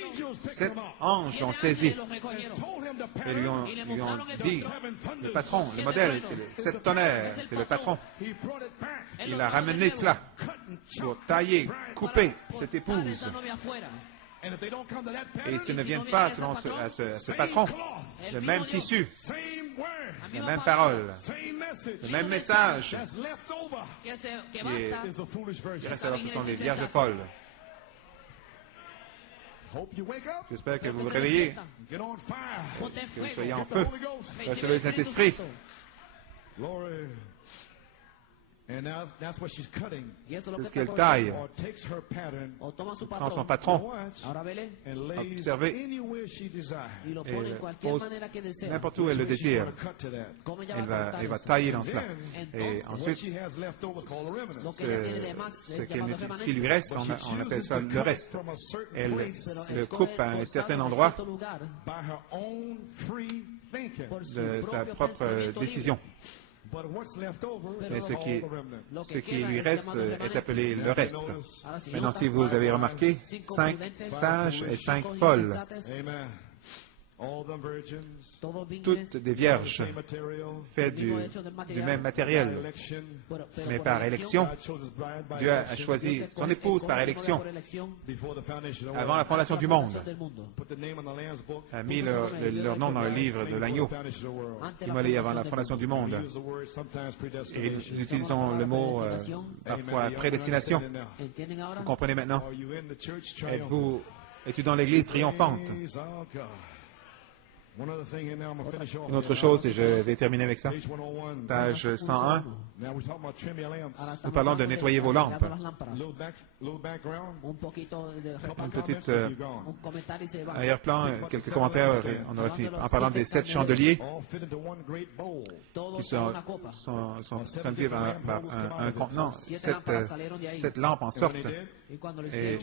angels picked 7 him up anges l'ont saisi lo recogieron. told him the et lui pattern. ont dit, 7 le thunders. patron, le modèle, c'est les 7 tonnerres, c'est le patron. He brought it back. Il a ramené cela Cut and pour chop. tailler, couper cette Cortar épouse. esa novia afuera. And if they don't come to that Et pattern, s'ils ne viennent pas selon à ce patron, le même tissu, same word, la même parole, same message, le même message that's left over Que qui basta. is a foolish qui virgin. reste alors, ce sont les vierges folles. Hope you wake up, J'espère que vous vous réveillez, get on fire. Ponte en que vous fuego. soyez en The feu, Holy Ghost. recevez le Saint-Esprit. Glory. And that's what she's cutting. Y eso es lo C'est que ce qu'elle está taille, Or takes her pattern O toma su prend son patrón. patron watch Ahora vele and lays Observez. anywhere she desires. y lo et pone en le cualquier pose manera que desea. n'importe où elle le She's désire. gonna cut to that. Como ella Elle va a va, cortar elle va eso. tailler dans cela. Et Entonces, What ensuite, she has left over is called a remnant. Lo que ella tiene de más ce es llamado ce qui lui remanente. reste, But she on appelle chooses ça to le cut it reste. from a certain Elle place Pero le escoge coupe à un cortarlo certain en endroit cierto lugar by her own free thinking. por su de sa propio propre pensamiento décision. libre. But what's left over Pero Et is ce called qui, the remnant. Lo que ce qui queda lui es reste llamado est remanente. appelé le reste. Ahora, si Maintenant, notas, si vous avez remarqué, 5 sages et 5 folles. Amen. toutes des vierges, faites du même matériel, mais par élection. Dieu a choisi son épouse par élection. Avant la fondation du monde, a mis leur nom dans le livre de l'agneau, immolé avant la fondation du monde. Et nous utilisons le mot parfois prédestination. Vous comprenez maintenant? Es-tu dans l'Église triomphante? Une autre chose, et je vais terminer avec ça, page 101, nous parlons de nettoyer vos lampes. Un petit arrière-plan, quelques commentaires en parlant des 7 chandeliers qui sont conduits par un contenant. 7 lampes en sortent. Et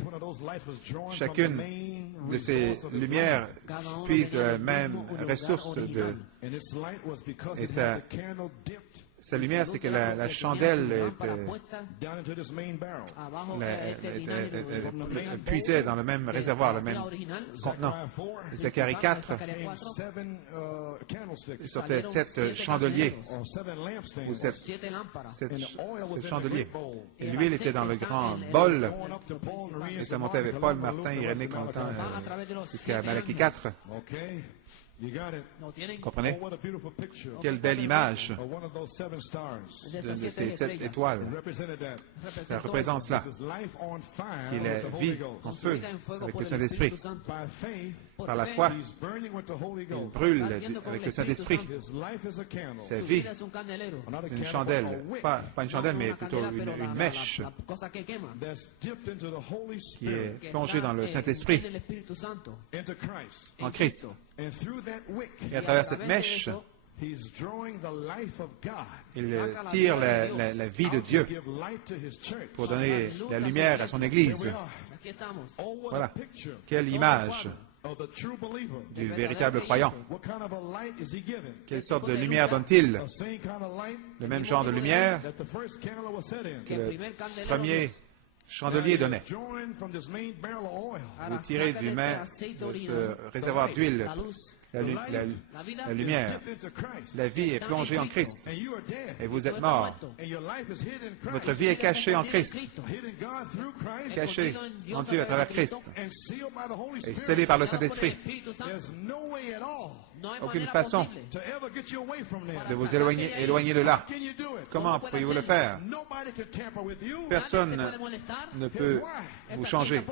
chacune de ces lumières puise la même ressource et sa lumière, c'est que la chandelle puisait dans le même réservoir, le même contenant. Zacharie 4, il sortait 7 chandeliers, ou 7 chandeliers. Et l'huile était dans le grand bol, et ça montait avec Paul, Martin, Irénée, Quentin, jusqu'à Malachie 4. Comprenez? Quelle belle image de ces 7 étoiles. Ça représente cela, qui est la vie en feu avec le Saint-Esprit. Par la foi, il brûle avec le Saint-Esprit. Sa vie, c'est une chandelle, pas une chandelle, mais plutôt une mèche qui est plongée dans le Saint-Esprit, en Christ. Et à travers cette mèche, il tire la vie de Dieu pour donner la lumière à son Église. Voilà. Quelle image du véritable croyant. Quelle sorte de lumière donne-t-il? Le même genre de lumière que le premier chandelier donnait. Vous tirez de ce réservoir d'huile la lumière. La vie est plongée en Christ. Et vous êtes mort. Votre vie est cachée en Christ. Cachée en Dieu à travers Christ. Et scellée par le Saint-Esprit. Aucune façon de vous éloigner de là. Comment pourriez-vous le faire? Personne ne peut vous changer.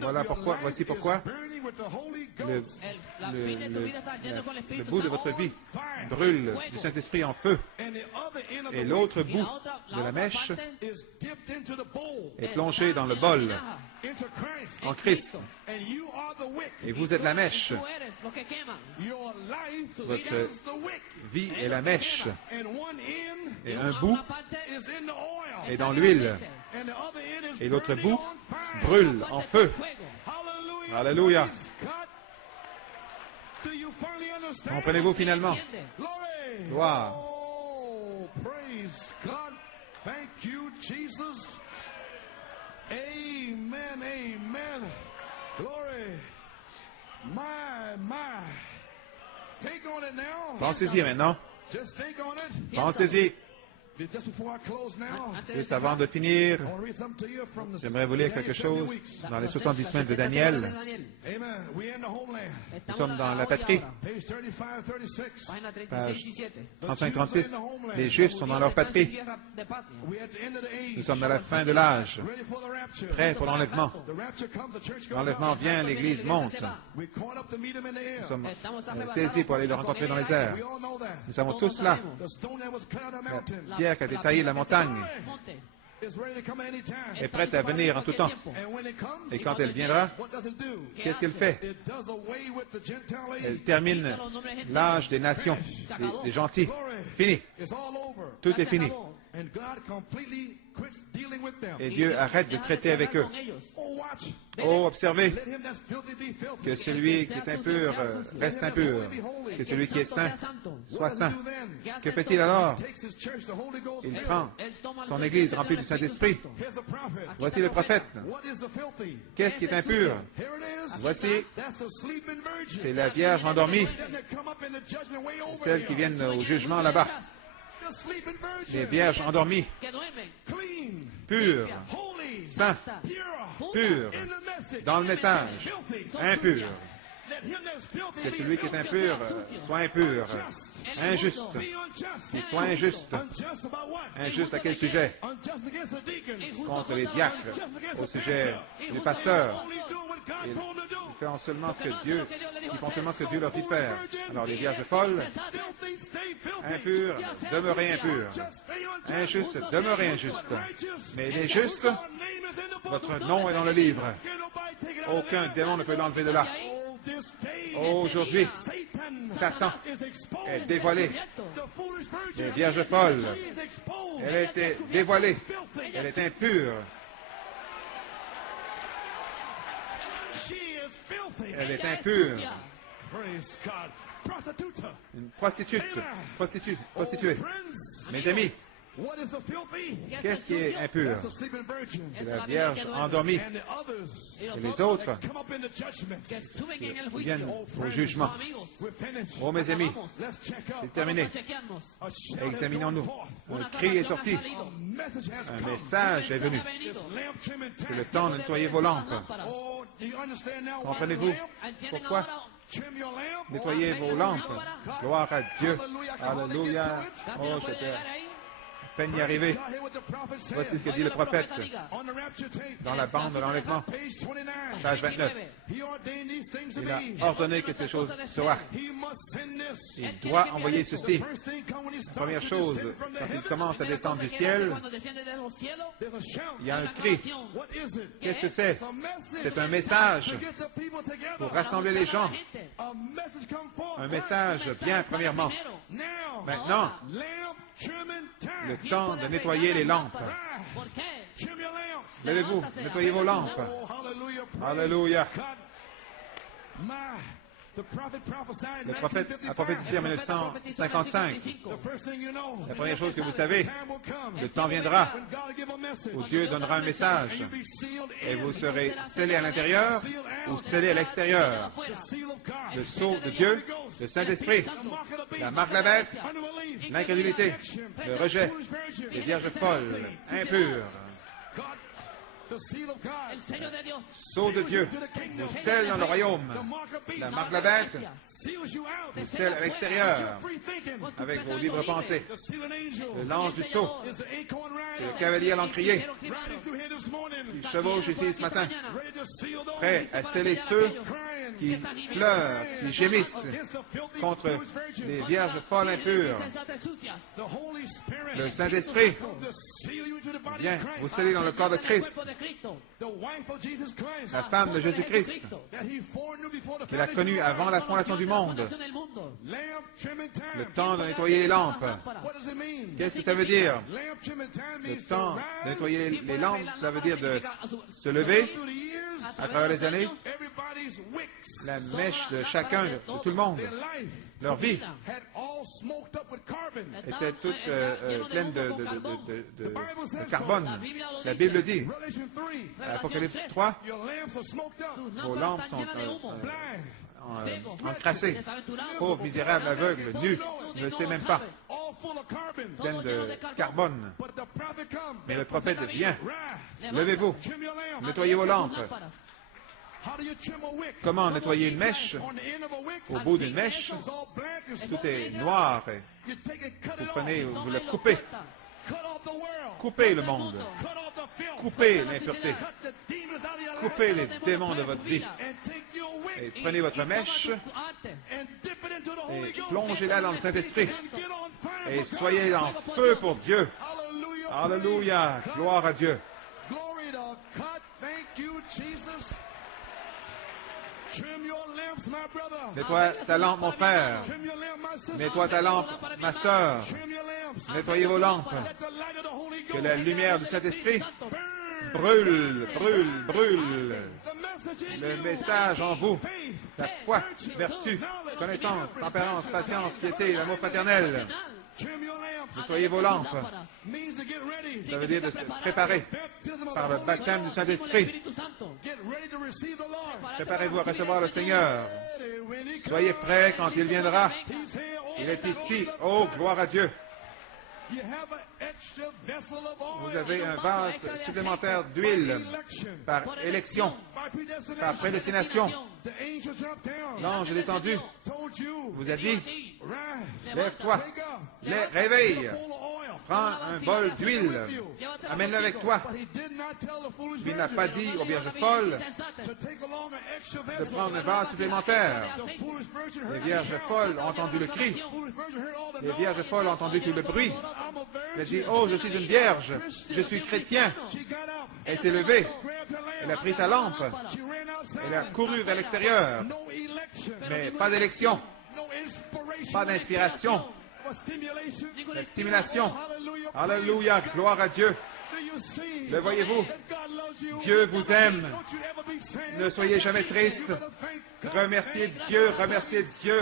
Voilà pourquoi, voici pourquoi le bout de votre vie brûle du Saint-Esprit en feu. Et l'autre bout de la mèche est plongé dans le bol en Christ. Et vous êtes la mèche. Votre vie est la mèche. Et un bout est dans l'huile. Et l'autre bout brûle en feu. Alléluia. Comprenez-vous finalement? Gloire. Thank you, Jesus. Amen, amen. Glory. My. Think on it now. Pensez-y maintenant. Just think on it. Pensez-y. Just before I close now, Juste avant de finir, I want to read something to you from the j'aimerais vous lire quelque chose dans les 70 semaines de Daniel. Amen. We're in the homeland. Nous sommes dans la patrie. Page 35, 36. Page 35-36. Les Juifs sont dans leur patrie. We're at the end of the age. Nous sommes à la fin de l'âge, Ready for the rapture. prêts pour l'enlèvement. The rapture comes, the church goes L'enlèvement out. vient, l'Église monte. We're caught up to meet him in the air. Nous sommes saisis pour aller le rencontrer dans les airs. We all know that. Nous savons tous cela. The stone that was cut out of the mountain La pierre qui a détaillé la montagne is ready to come at any time. est prête à venir en tout temps. And when it comes, Et quand elle viendra, what does it do? qu'est-ce qu'elle fait? It does away with the Gentile age. Elle termine l'âge des nations, des gentils. Fini. It's all over. Tout est fini. And God completely Et Dieu arrête de traiter avec eux. Oh, observez que celui qui est impur reste impur, que celui qui est saint soit saint. Que fait-il alors? Il prend son Église remplie du Saint-Esprit. Voici le prophète. Qu'est-ce qui est impur? Voici, c'est la Vierge endormie, celles qui viennent au jugement là-bas. Les vierges endormies, pures, saints, pures, dans le message, impurs. Que celui qui est impur soit impur, injuste. Qu'il soit injuste. Injuste à quel sujet? Contre les diacres, au sujet du pasteur. Ils font seulement ce que Dieu leur dit de faire. Alors les vierges folles, impures, demeurez impures. Injustes, demeurez injustes. Mais les justes, votre nom est dans le livre. Aucun démon ne peut l'enlever de là. Aujourd'hui, Satan est dévoilé. Les vierges folles, elle a été dévoilée. Elle est impure. Elle est impure. Une prostituée. Mes amis, qu'est-ce qui est impur? C'est la Vierge endormie. Et les autres qui viennent au jugement. Oh, mes amis, c'est terminé. Examinons-nous. Un cri est sorti. Un message est venu. C'est le temps de nettoyer vos lampes. Comprenez-vous pourquoi? Nettoyez vos lampes. Gloire à Dieu. Alléluia. Oh, j'étais à peine y arriver. Voici ce que dit le prophète dans la bande de l'enlèvement, page 29. Il a ordonné que ces choses soient. Il doit envoyer ceci. La première chose, quand il commence à descendre du ciel, il y a un cri. Qu'est-ce que c'est? C'est un message pour rassembler les gens. Un message bien premièrement. Maintenant, le temps de nettoyer les lampes. Levez-vous, nettoyez vos lampes. Alléluia. Le prophète a prophétisé en 1955. La première chose que vous savez, le temps viendra où Dieu donnera un message et vous serez scellés à l'intérieur ou scellés à l'extérieur. Le sceau de Dieu, le Saint-Esprit, la marque de la bête, l'incrédulité, le rejet, les vierges folles, impures. Sceau de Dieu, vous scelle dans le royaume. La marque de la bête vous scelle à l'extérieur avec vos libres pensées. L'ange du sceau, c'est le cavalier à l'encrier qui chevauche ici ce matin, prêt à sceller ceux qui pleurent, qui gémissent contre les vierges folles impures. Le Saint-Esprit vient vous sceller dans le corps de Christ. La femme de Jésus-Christ, qu'il a connue avant la fondation du monde. Le temps de nettoyer les lampes. Qu'est-ce que ça veut dire? Le temps de nettoyer les lampes, ça veut dire de se lever à travers les années. La mèche de chacun, de tout le monde, leur vie était toute pleine de carbone. La Bible dit, à Apocalypse 3, vos lampes sont encrassées. Pauvres, misérables, aveugles, nus, ne sait même pas, pleine de carbone. Mais le prophète vient. Levez-vous, nettoyez vos lampes. Comment nettoyer une mèche? Au bout d'une mèche, tout est noir. Vous prenez, vous le coupez. Coupez le monde. Coupez l'impureté. Coupez les démons de votre vie. Et prenez votre mèche et plongez-la dans le Saint-Esprit. Et soyez en feu pour Dieu. Alléluia. Gloire à Dieu. Nettoie ta lampe, mon frère. Nettoie ta lampe, ma sœur. Nettoyez vos lampes. Que la lumière du Saint-Esprit brûle, brûle, brûle. Le message en vous, la foi, vertu, connaissance, tempérance, patience, piété, l'amour fraternel. Nettoyez vos lampes. Ça veut dire de se préparer par le baptême du Saint-Esprit. Préparez-vous à recevoir le Seigneur. Soyez prêts quand il viendra. Il est ici. Oh, gloire à Dieu. Vous avez un vase supplémentaire d'huile par élection, par prédestination. L'ange est descendu, vous a dit, lève-toi, réveille, prends un bol d'huile, amène-le avec toi. Il n'a pas dit aux vierges folles de prendre un vase supplémentaire. Les vierges folles ont entendu le cri. Les vierges folles ont entendu tout le bruit. Elle a dit, oh, je suis une vierge, je suis chrétien. Elle s'est levée, elle a pris sa lampe, elle a couru vers l'extérieur, mais pas d'élection, pas d'inspiration, de stimulation. Alléluia, gloire à Dieu. Le voyez-vous? Dieu vous aime. Ne soyez jamais triste. Remerciez Dieu,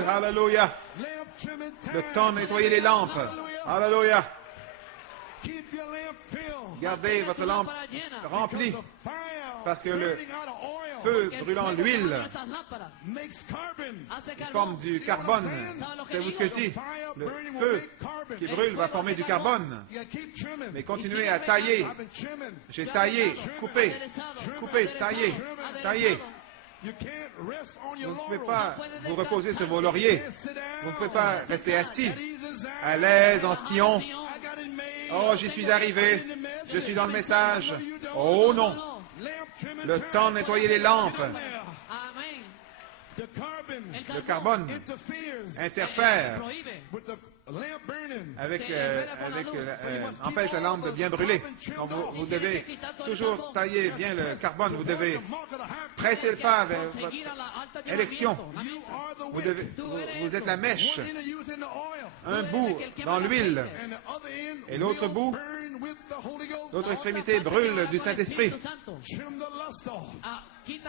Alléluia. Le temps de nettoyer les lampes. Alléluia. Gardez votre lampe remplie, parce que le feu brûlant l'huile forme du carbone. Savez-vous ce que je dis? Le feu qui brûle va former du carbone. Mais continuez à tailler. J'ai taillé, coupé, taillé, taillé. Vous ne pouvez pas vous reposer sur vos lauriers. Vous ne pouvez pas rester assis, à l'aise en Sion. Oh, j'y suis arrivé. Je suis dans le message. Oh non. Le temps de nettoyer les lampes. Le carbone interfère empêche la lampe de bien brûler. Donc vous devez toujours tailler bien le carbone. Vous devez presser le pas vers votre élection. Vous êtes la mèche. Un bout dans l'huile et l'autre bout, l'autre extrémité brûle du Saint-Esprit.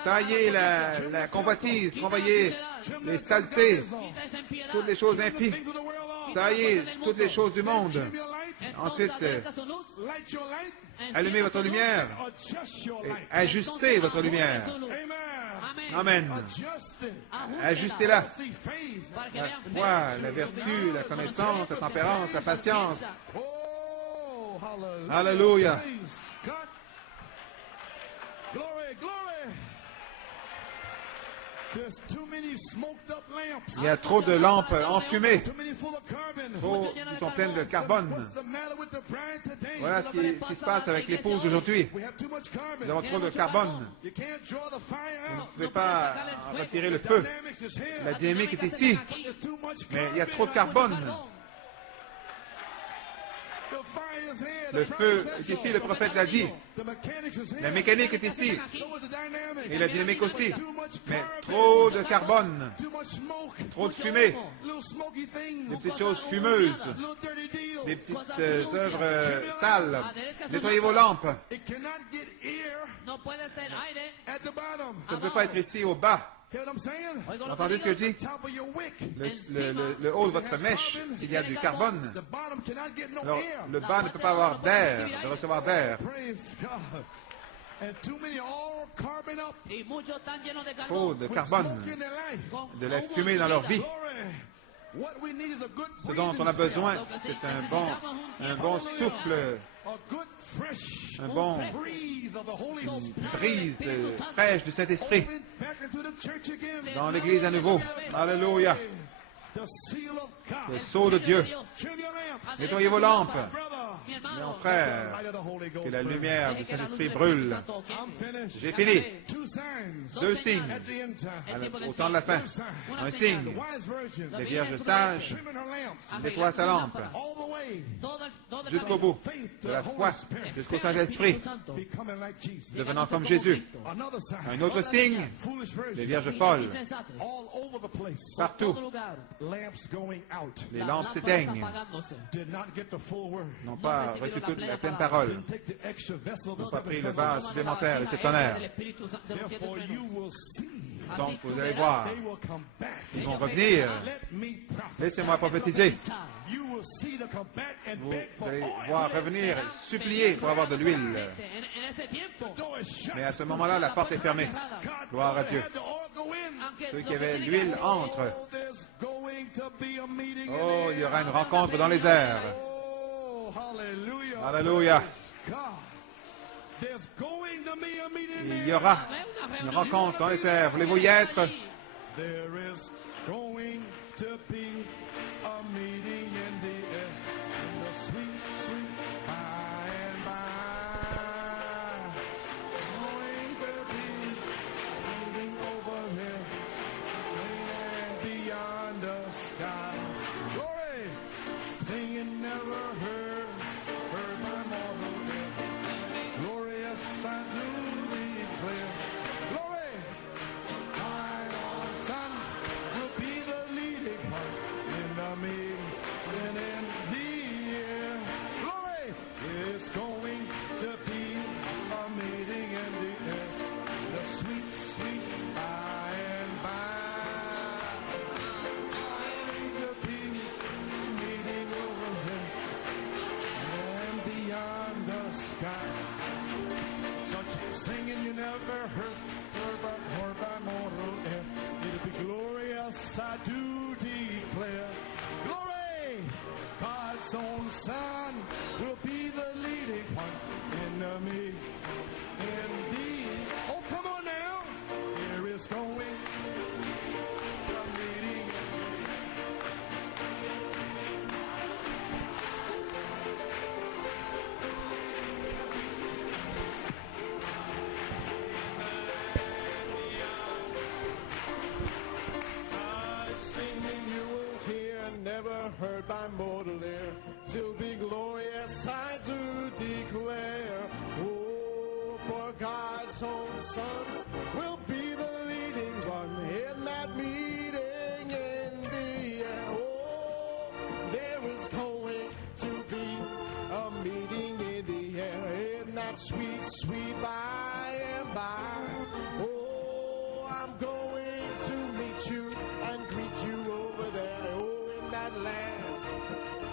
Taillez la convoitise, travaillez les saletés, toutes les choses impies. Taillez toutes les choses du monde. Ensuite, allumez votre lumière et ajustez votre lumière. Amen. Ajustez-la. La foi, la vertu, la connaissance, la tempérance, la patience. Alléluia. Il y a trop de lampes enfumées, trop qui sont pleines de carbone. Voilà ce qui se passe avec l'épouse aujourd'hui. Nous avons trop de carbone. Vous ne pouvez pas retirer le feu. La dynamique est ici, mais il y a trop de carbone. Le feu est ici, le prophète l'a dit. La mécanique est ici. Et la dynamique aussi. Mais trop de carbone. Trop de fumée. Des petites choses fumeuses. Des petites œuvres sales. Nettoyez vos lampes. Ça ne peut pas être ici au bas. Vous entendez ce que je dis? Le haut de votre mèche, s'il y a du carbone, alors le bas ne peut pas avoir d'air, de recevoir d'air. Trop de carbone, de la fumée dans leur vie. Ce dont on a besoin, c'est un bon souffle, une brise fraîche du Saint-Esprit dans l'Église à nouveau. Alléluia. le sceau de Dieu. Nettoyez vos lampes. Mon frère, que la lumière du Saint-Esprit brûle. J'ai fini. 2 signes au temps de la fin. Un signe. Les vierges sages nettoient sa lampe jusqu'au bout de la foi, jusqu'au Saint-Esprit, devenant comme Jésus. Un autre signe, les vierges folles. Partout, les lampes s'éteignent, n'ont pas reçu toute la pleine parole, n'ont pas pris le vase supplémentaire et ce tonnerre. Donc, vous allez voir, ils vont revenir. Laissez-moi prophétiser. Vous allez voir revenir, supplier pour avoir de l'huile. Mais à ce moment-là, la porte est fermée. Gloire à Dieu. Ceux qui avaient l'huile entrent. Oh, il y aura une rencontre dans les airs. Alléluia. Il y aura une rencontre dans les airs. Voulez-vous y être? Singing you never heard by mortal ear. It'll be glorious, I do declare. Glory! God's own Son will be the leading one in me, in thee. Oh, come on now. Here is going the meeting. Never heard by mortal ear, still be glorious, I do declare. Oh, for God's own Son will be the leading one in that meeting in the air. Oh, there is going to be a meeting in the air, in that sweet, sweet by and by. Oh, I'm going to meet you and greet you over there. Land.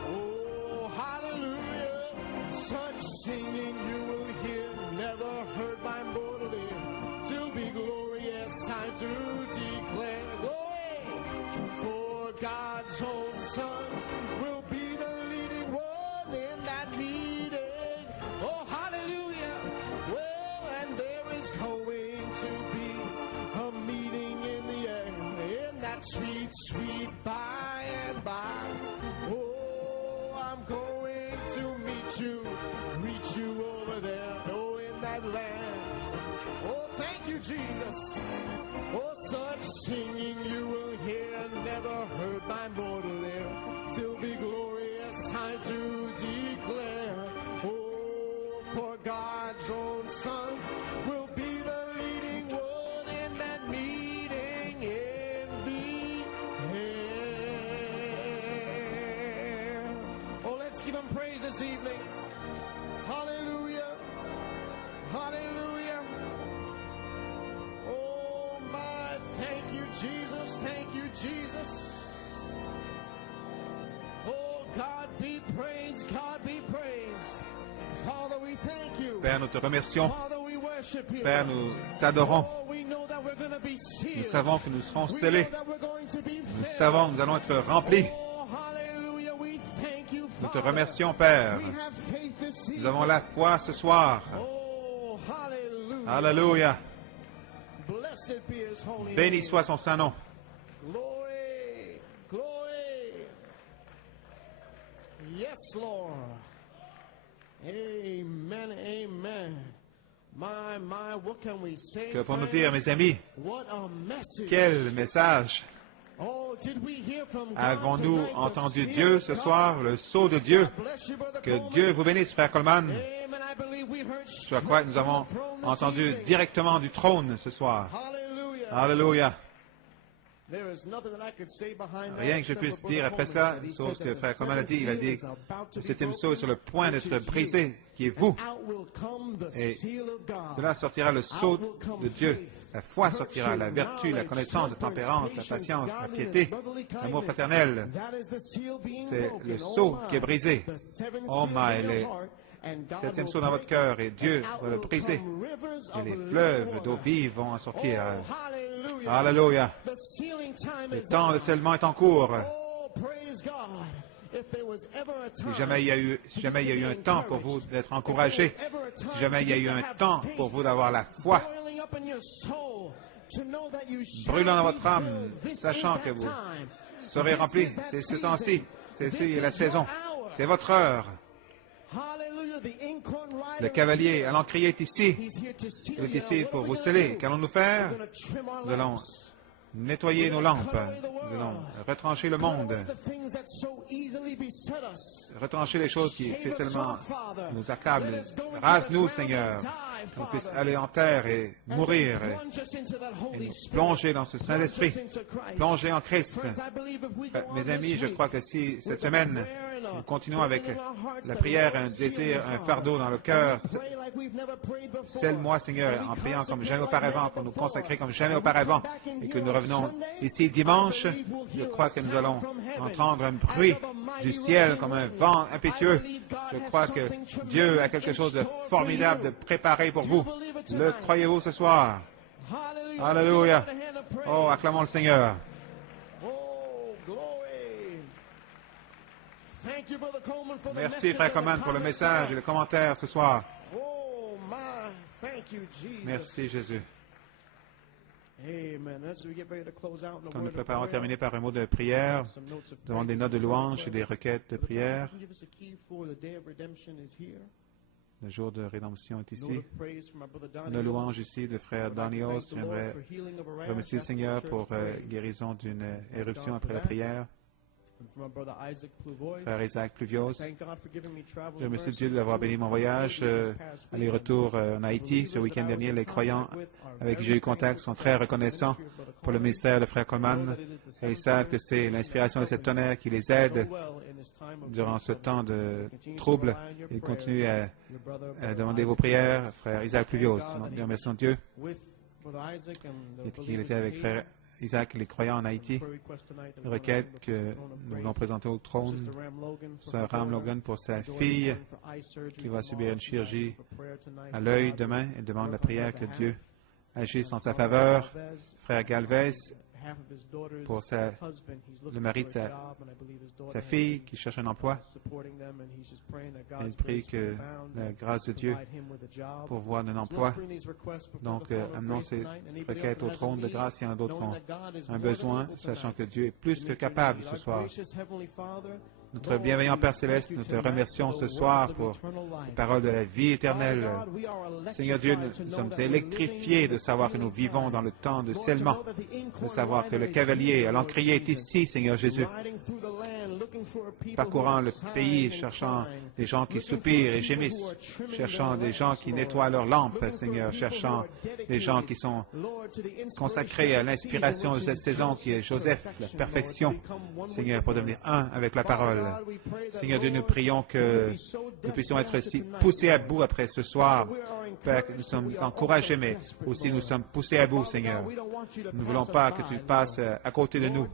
Oh, hallelujah. Such singing you will hear, never heard by mortal ear. Still be glorious, I do declare. Glory! For God's own Son will be the leading one in that meeting. Oh, hallelujah. Well, and there is going to be a meeting in the air, in that sweet, sweet by and by. Oh, I'm going to meet you, reach you over there, oh, in that land. Oh, thank you, Jesus. Oh, such singing you will hear, never heard by mortal ear. Still be glorious, I do declare. Oh, for God's own Son will be the leading one in that meeting in the air. Oh, let's give him praise this evening. Hallelujah. Hallelujah. Oh, my, thank you, Jesus. Thank you, Jesus. Oh, God be praised. God be praised. Father, we thank you. Père, nous te remercions. Father, we worship you. Père, nous t'adorons. Oh, we know that we're going to be sealed. Nous savons que nous serons scellés. We know that we're going to be Nous filled. savons que nous allons être remplis. Oh, hallelujah. We thank you, Nous te Father. remercions, Père. We have faith this Nous evening. avons la foi ce soir. Oh, hallelujah. Alléluia. Blessed be his holy Béni name. soit son saint nom. Glory, glory, Yes, Lord. Amen, amen. My, what can we say, Que pour nous dire, mes amis, what a message. quel message! Oh, did we hear from God Avons-nous tonight, the entendu seal Dieu of ce God? soir, le sceau de Dieu? Bless you, Brother Que Coleman. Dieu vous bénisse, frère Coleman. Amen. I believe we heard Je crois que nous avons straight from the throne this entendu evening. directement du trône ce soir. Hallelujah. Alléluia. There is nothing that I could say behind that Rien que je except puisse what Brother dire après Coleman cela, said. He sauf said ce que that the frère Coleman a dit. Il a seventh dit seal is about to que be cet émissaire est broken, sur le point which d'être is you. brisé, qui est vous. Out will come the Et seal of God. de là sortira le sceau de Dieu. La foi sortira, la vertu, la connaissance, la tempérance, la patience, la piété, l'amour fraternel. C'est le sceau qui est brisé. Oh my, le septième sceau dans votre cœur, et Dieu va le briser. Et les fleuves d'eau vive vont en sortir. Alléluia. Le temps de scellement est en cours. Si jamais il y a eu un temps pour vous d'être encouragés, si jamais il y a eu un temps pour vous d'avoir la foi, brûlant dans votre âme, sachant que vous serez remplis, c'est ce temps-ci, c'est la saison, c'est votre heure. Le cavalier à l'encrier est ici. Il est ici pour vous sceller. Qu'allons-nous faire? Nous allons nettoyer nos lampes. Nous allons retrancher le monde. Retrancher les choses qui facilement nous accablent. Rase-nous, Seigneur, qu'on puisse aller en terre et mourir et nous plonger dans ce Saint-Esprit, plonger en Christ. Mes amis, je crois que si cette semaine, nous continuons avec la prière, un désir, un fardeau dans le cœur, scelle-moi, Seigneur, en priant comme jamais auparavant, pour nous consacrer comme jamais auparavant, et que nous revenons ici dimanche. Je crois que nous allons entendre un bruit du ciel comme un vent impétueux. Je crois que Dieu a quelque chose de formidable de préparé pour vous. Le croyez-vous ce soir? Alléluia. Oh, acclamons le Seigneur. Merci, frère Coleman, pour le message et le commentaire ce soir. Merci, Jésus. Quand nous préparons à terminer par un mot de prière, nous avons des notes de louange et des requêtes de prière. Le jour de rédemption est ici. La louange ici de frère Danios. J'aimerais remercier le Seigneur pour guérison d'une éruption après la prière. Frère Isaac Pluvios, je remercie Dieu d'avoir béni mon voyage, aller-retour en Haïti ce week-end dernier. Les croyants avec qui j'ai eu contact sont très reconnaissants pour le ministère de frère Coleman et ils savent que c'est l'inspiration de cette tonnerre qui les aide durant ce temps de trouble. Ils continuent à demander vos prières, frère Isaac Pluvios. Nous remercions Dieu qu'il était avec frère Isaac et les croyants en Haïti. Une requête que nous voulons présenter au trône. Sœur Ram Logan pour sa fille qui va subir une chirurgie à l'œil demain. Elle demande la prière que Dieu agisse en sa faveur. Frère Galvez pour le mari de sa fille qui cherche un emploi. Elle prie que la grâce de Dieu pourvoie d'un emploi. Donc, amenons ces requêtes au trône de grâce. Il y en a d'autres qui ont un besoin, sachant que Dieu est plus que capable ce soir. Notre bienveillant Père Céleste, nous te remercions ce soir pour les paroles de la vie éternelle. Seigneur Dieu, nous sommes électrifiés de savoir que nous vivons dans le temps de scellement, de savoir que le cavalier à l'encrier est ici, Seigneur Jésus, parcourant le pays, cherchant des gens qui soupirent et gémissent, cherchant des gens qui nettoient leurs lampes, Seigneur, cherchant des gens qui sont consacrés à l'inspiration de cette saison qui est Joseph, la perfection, Seigneur, pour devenir un avec la parole. Seigneur Dieu, nous prions que nous puissions être aussi poussés à bout après ce soir. Père, que nous sommes encouragés, mais aussi nous sommes poussés à bout, Seigneur. Nous ne voulons pas que tu passes à côté de nous,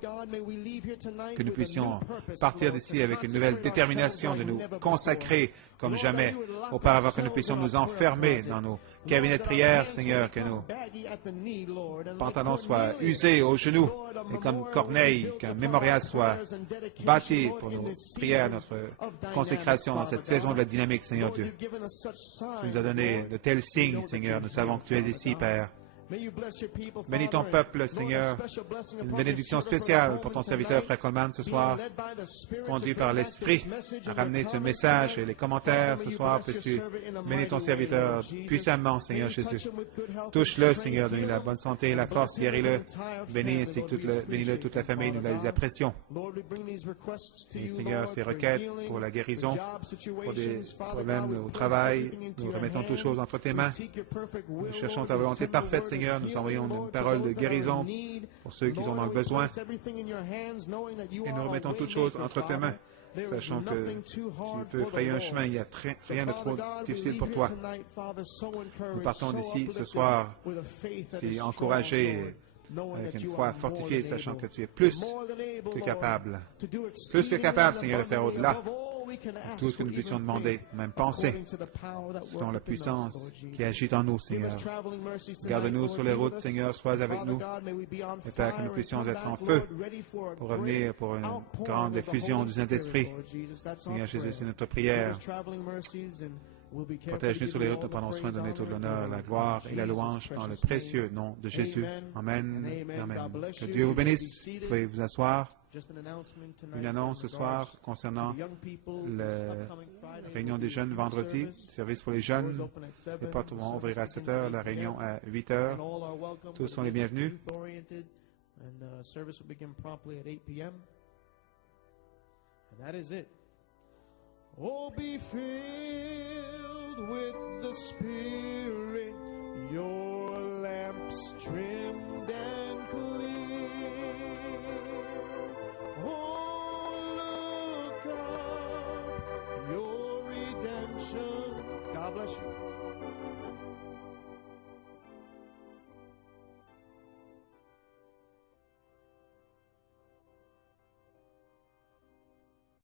que nous puissions partir d'ici avec une nouvelle détermination de nous consacrer comme jamais auparavant, que nous puissions nous enfermer dans nos cabinets de prière, Seigneur, que nos pantalons soient usés aux genoux et comme Corneille, qu'un mémorial soit bâti pour nos prières, notre consécration dans cette saison de la dynamique, Seigneur Dieu. Tu nous as donné de tels signes, Seigneur. Nous savons que tu es ici, Père. Bénis ton peuple, Seigneur. Une bénédiction spéciale pour ton serviteur, Frère Coleman, ce soir. Conduit par l'Esprit à ramener ce message et les commentaires ce soir. Peux-tu bénir ton serviteur puissamment, Seigneur Jésus. Touche-le, Seigneur. Donne-lui la bonne santé et la force. Guéris-le. Bénis ainsi que bénis-le toute la famille. Nous les apprécions. Et Seigneur, ces requêtes pour la guérison, pour des problèmes au travail, nous remettons toutes choses entre tes mains. Nous cherchons ta volonté parfaite, Seigneur. Nous envoyons une parole de guérison pour ceux qui en ont besoin. Et nous remettons toutes choses entre tes mains, sachant que tu peux frayer un chemin. Il n'y a rien de trop difficile pour toi. Nous partons d'ici ce soir, si encouragés, avec une foi fortifiée, sachant que tu es plus que capable, Seigneur, de faire au-delà tout ce que nous puissions demander, même penser, selon la puissance qui agit en nous, Seigneur. Garde-nous sur les routes, Seigneur, sois avec nous. Et Père, que nous puissions être en feu pour revenir pour une grande effusion du Saint-Esprit. Seigneur Jésus, c'est notre prière. Protège-nous sur les routes, nous prenons soin de donner tout l'honneur, la gloire et la louange dans le précieux nom de Jésus. Amen. Amen. Que Dieu vous bénisse. Vous pouvez vous asseoir. Une annonce ce soir concernant la réunion des jeunes vendredi, service pour les jeunes. Les portes vont ouvrir à 7 heures, la réunion à 8 heures. Tous sont les bienvenus. Oh, be filled with the Spirit, your lamps trimmed